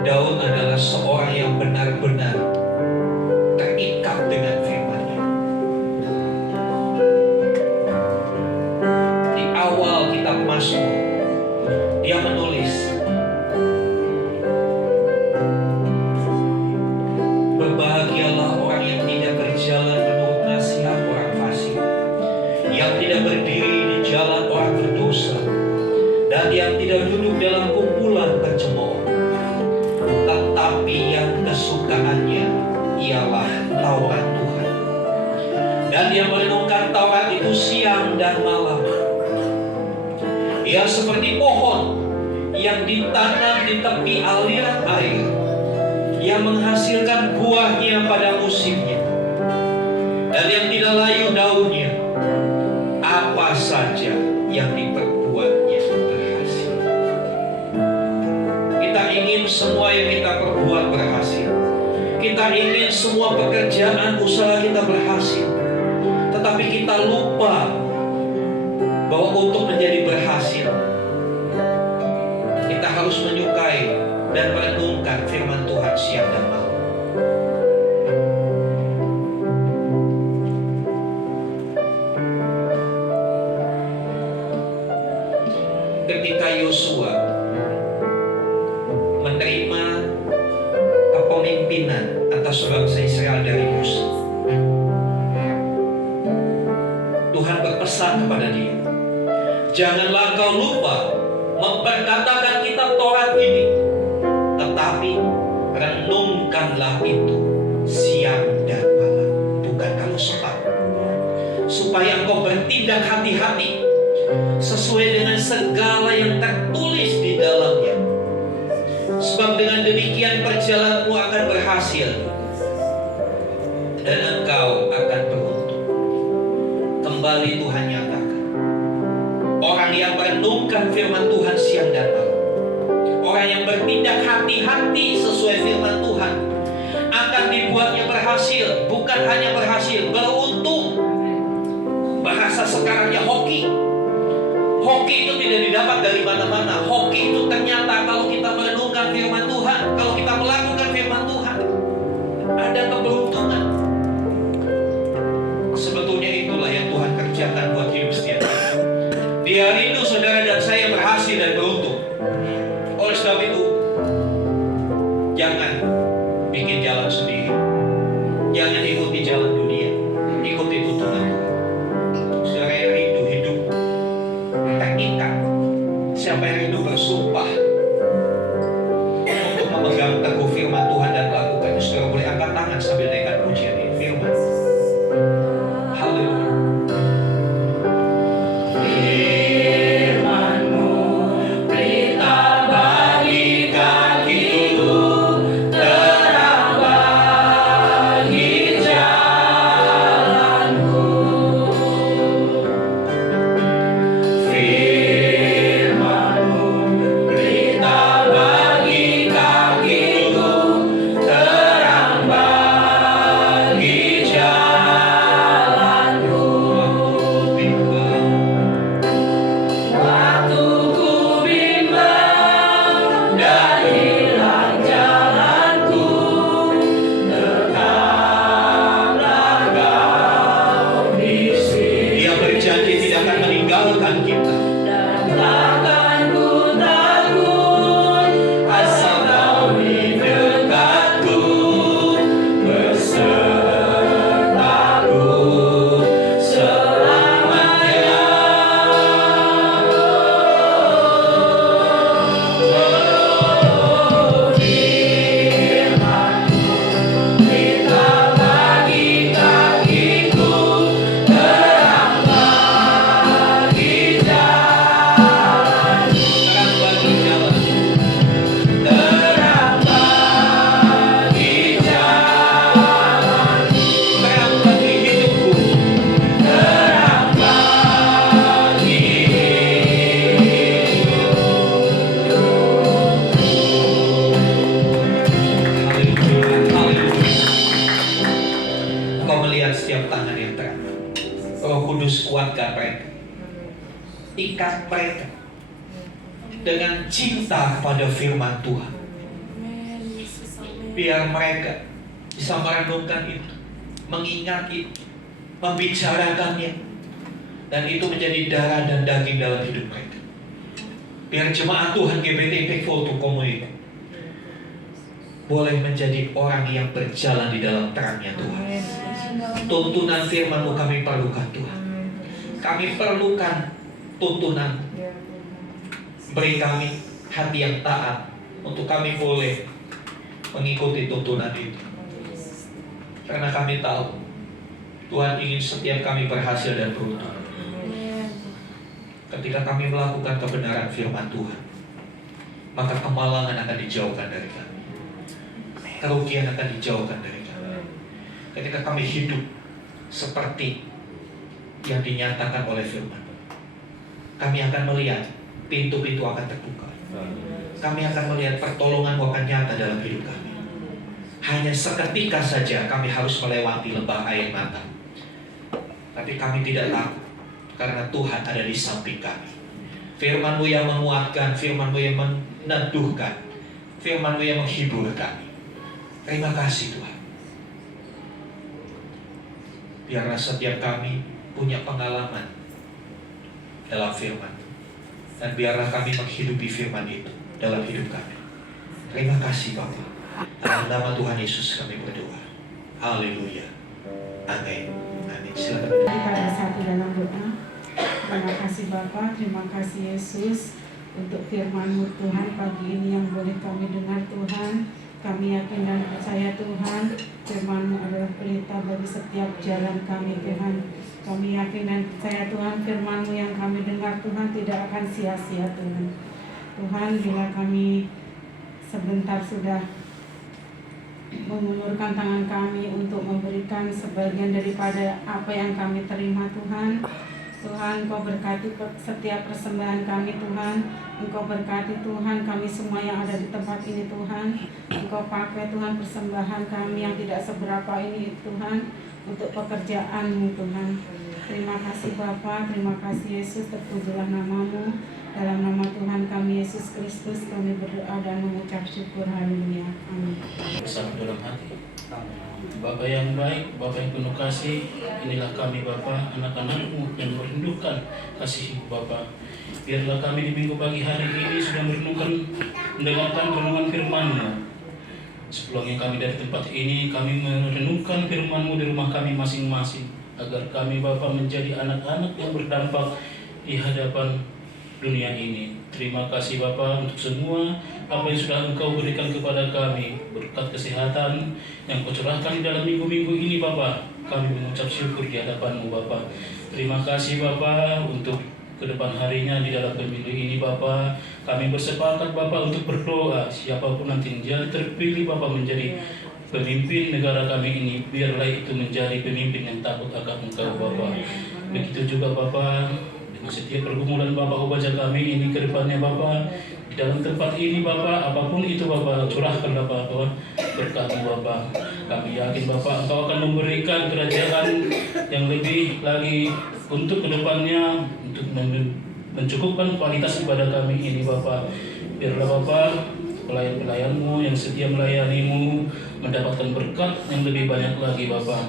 Daud adalah seorang yang benar-benar terikat dengan firman-Nya. Di awal kitab Mazmur, dia menulis, berbahagialah orang yang tidak berjalan menurut nasihat orang fasik, yang tidak berdiri di jalan orang berdosa, dan yang tidak duduk dalam kumpulan pencemooh. Tetapi yang kesukaannya ialah Taurat Tuhan, dan dia merenungkan Taurat itu siang dan malam. Ia seperti pohon yang ditanam di tepi aliran air, yang menghasilkan buahnya pada musimnya, dan yang tidak layu daunnya. Apa saja yang diperbuatnya berhasil. Kita ingin semua yang kita perbuat berhasil. Kita Kita ingin semua pekerjaan usaha kita berhasil, tetapi kita lupa bahwa untuk menjadi berhasil kita harus menyukai dan merenungkan firman Tuhan siang dan malam. Ketika Yosua menerima kepemimpinan atas bangsa Israel dari Musa, Tuhan berpesan kepada dia, janganlah kau lupa memperkatakan kitab Taurat ini, tetapi renungkanlah itu siang dan malam, bukan kalau sempat, supaya engkau bertindak hati-hati sesuai dengan segala yang tertulis di dalamnya. Sebab dengan demikian perjalananmu akan berhasil dan engkau akan beruntung. Kembali Tuhan nyatakan, orang yang merenungkan firman Tuhan siang dan malam, orang yang bertindak hati-hati sesuai firman Tuhan, akan dibuatnya berhasil. Bukan hanya berhasil, beruntung. Bahasa sekarangnya hoki. Hoki itu tidak didapat dari mana-mana. Hoki itu ternyata kalau kita merenungkan firman Tuhan, kalau kita melakukan firman Tuhan, ada keberuntungan. Sebetulnya itulah yang Tuhan kerjakan buat hidup setiap kita. Dia rindu saudara dan saya berhasil dan beruntung. Oleh sebab itu, jangan bikin jalan sendiri. Jangan ikuti jalan dunia. Ikuti tuntunan Tuhan. Saudara yang rindu hidup terikat, siapa yang rindu bersumpah untuk memegang teguh firman Tuhan dan melakukannya, saudara boleh angkat tangan sambil naikkan pujian ini. Firman. Haleluya. Kuatkan mereka, ikat mereka dengan cinta kepada firman Tuhan. Biar mereka bisa merenungkan itu, mengingat itu, membicarakannya, dan itu menjadi darah dan daging dalam hidup mereka. Biar jemaat Tuhan GBT Faithful to Community boleh menjadi orang yang berjalan di dalam terangnya Tuhan. Tuntunan firman-Mu kami perlukan Tuhan. Kami perlukan tuntunan. Beri kami hati yang taat untuk kami boleh mengikuti tuntunan itu. Karena kami tahu Tuhan ingin setiap kami berhasil dan beruntung. Ketika kami melakukan kebenaran firman Tuhan, maka kemalangan akan dijauhkan dari kami. Kerugian akan dijauhkan dari kami. Ketika kami hidup seperti yang dinyatakan oleh firman, kami akan melihat pintu-pintu akan terbuka. Kami akan melihat pertolongan akan nyata dalam hidup kami. hanya seketika saja kami harus melewati lembah air mata. Tapi kami tidak takut, karena Tuhan ada di samping kami. Firman-Mu yang menguatkan, Firman-Mu yang meneduhkan, Firman-Mu yang menghibur kami. Terima kasih Tuhan. Biarlah setiap kami punya pengalaman dalam firman, dan biarlah kami menghidupi firman itu dalam hidup kami. Terima kasih Bapa. Dalam nama Tuhan Yesus kami berdoa. Haleluya. Amin. Amin. Silakan. Pada saat dalam doa, terima kasih Bapa, terima kasih Yesus untuk firman-Mu Tuhan pagi ini yang boleh kami dengar Tuhan. Kami yakin dan percaya Tuhan, firman-Mu adalah pelita bagi setiap jalan kami Tuhan. Kami yakin dan percaya Tuhan, firman-Mu yang kami dengar Tuhan tidak akan sia-sia Tuhan. Tuhan, bila kami sebentar sudah mengulurkan tangan kami untuk memberikan sebagian daripada apa yang kami terima Tuhan, Tuhan, Engkau berkati setiap persembahan kami Tuhan. Engkau berkati Tuhan kami semua yang ada di tempat ini Tuhan. Engkau pakai Tuhan persembahan kami yang tidak seberapa ini Tuhan untuk pekerjaan-Mu Tuhan. Terima kasih Bapa, terima kasih Yesus, terpujilah nama-Mu. Dalam nama Tuhan kami Yesus Kristus kami berdoa dan mengucap syukur. Haleluya. Amin. Bersama dalam hati. Bapa yang baik, Bapa yang penuh kasih, inilah kami Bapa, anak-anak-Mu yang merindukan kasih Bapa. Biarlah kami di minggu pagi hari ini sudah mendengarkan renungan firman-Mu. Sebelumnya kami dari tempat ini, kami merenungkan firman-Mu di rumah kami masing-masing, agar kami Bapa menjadi anak-anak yang berdampak di hadapan dunia ini. Terima kasih Bapa untuk semua apa yang sudah Engkau berikan kepada kami, berkat kesehatan yang Kau curahkan di dalam minggu-minggu ini Bapa. Kami mengucap syukur di hadapan-Mu Bapa. Terima kasih Bapa untuk ke depan harinya di dalam pemilu ini Bapa. Kami bersepakat Bapa untuk berdoa, siapapun nanti yang terpilih Bapa menjadi pemimpin negara kami ini, biarlah itu menjadi pemimpin yang takut akan Engkau Bapa. Begitu juga Bapa dengan setiap pergumulan Bapa wajah kami ini ke depannya Bapa, di dalam tempat ini Bapa, apapun itu Bapa, curahkanlah Bapa berkat-Mu Bapa. Kami yakin Bapa Engkau akan memberikan kerajaan yang lebih lagi untuk kedepannya, untuk mencukupkan kualitas ibadah kami ini Bapa. Biarlah Bapa pelayan-pelayan-Mu yang setia melayani-Mu mendapatkan berkat yang lebih banyak lagi Bapa.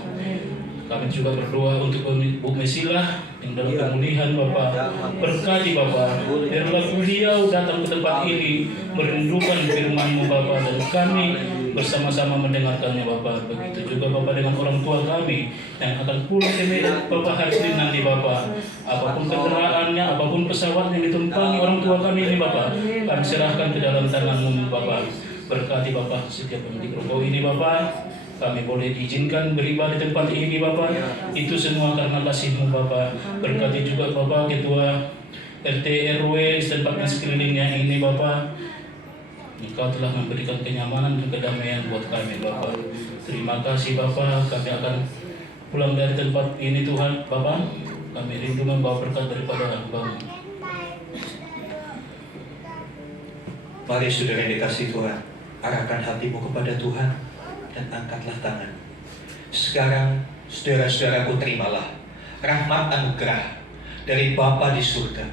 Kami juga berdoa untuk Bu Mesilah yang dalam pemulihan Bapa. Berkati Bapa, biarlah beliau datang ke tempat ini merindukan firman-Mu Bapa, dan kami bersama-sama mendengarkannya Bapa. Begitu juga Bapa dengan orang tua kami yang akan pulang ke Medan Bapa hari Senin nanti Bapa. Apapun kendaraannya, apapun pesawat yang ditumpangi orang tua kami ini Bapa, kami serahkan ke dalam tangan-Mu Bapa. Berkati Bapa setiap pemilik rokok ini Bapa. Kami boleh diizinkan beribadah di tempat ini Bapa. Itu semua karena kasih-Mu Bapa. Berkati juga Bapa ketua RT RW setempat dan sekelilingnya ini Bapa. Engkau telah memberikan kenyamanan dan kedamaian buat kami Bapa. Terima kasih Bapa. Kami akan pulang dari tempat ini Tuhan Bapa. Kami rindu membawa berkat daripada Hamba-Mu. Mari saudara yang dikasih Tuhan, arahkan hatimu kepada Tuhan dan angkatlah tangan. Sekarang saudara-saudaraku, terimalah rahmat anugerah dari Bapa di surga,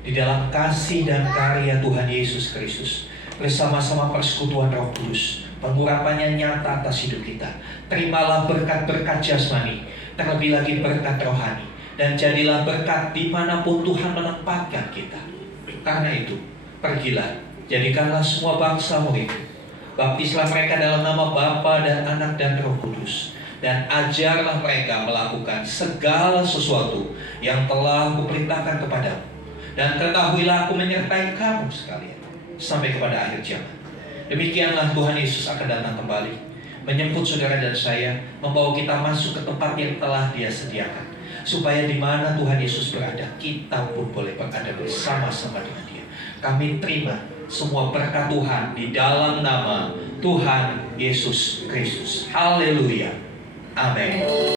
di dalam kasih dan karya Tuhan Yesus Kristus, bersama-sama persekutuan Roh Kudus, pengurapannya nyata atas hidup kita. Terimalah berkat-berkat jasmani, terlebih lagi berkat rohani, dan jadilah berkat dimanapun Tuhan menempatkan kita. Karena itu, pergilah, jadikanlah semua bangsa murid. Baptislah mereka dalam nama Bapa dan Anak dan Roh Kudus, dan ajarlah mereka melakukan segala sesuatu yang telah Kuperintahkan kepadamu. Dan ketahuilah Aku menyertai kamu sekalian sampai kepada akhir zaman. Demikianlah Tuhan Yesus akan datang kembali, menjemput saudara dan saya, membawa kita masuk ke tempat yang telah Dia sediakan, supaya di mana Tuhan Yesus berada, kita pun boleh berada bersama-sama dengan Dia. Kami terima semua berkat Tuhan di dalam nama Tuhan Yesus Kristus. Haleluya. Amin.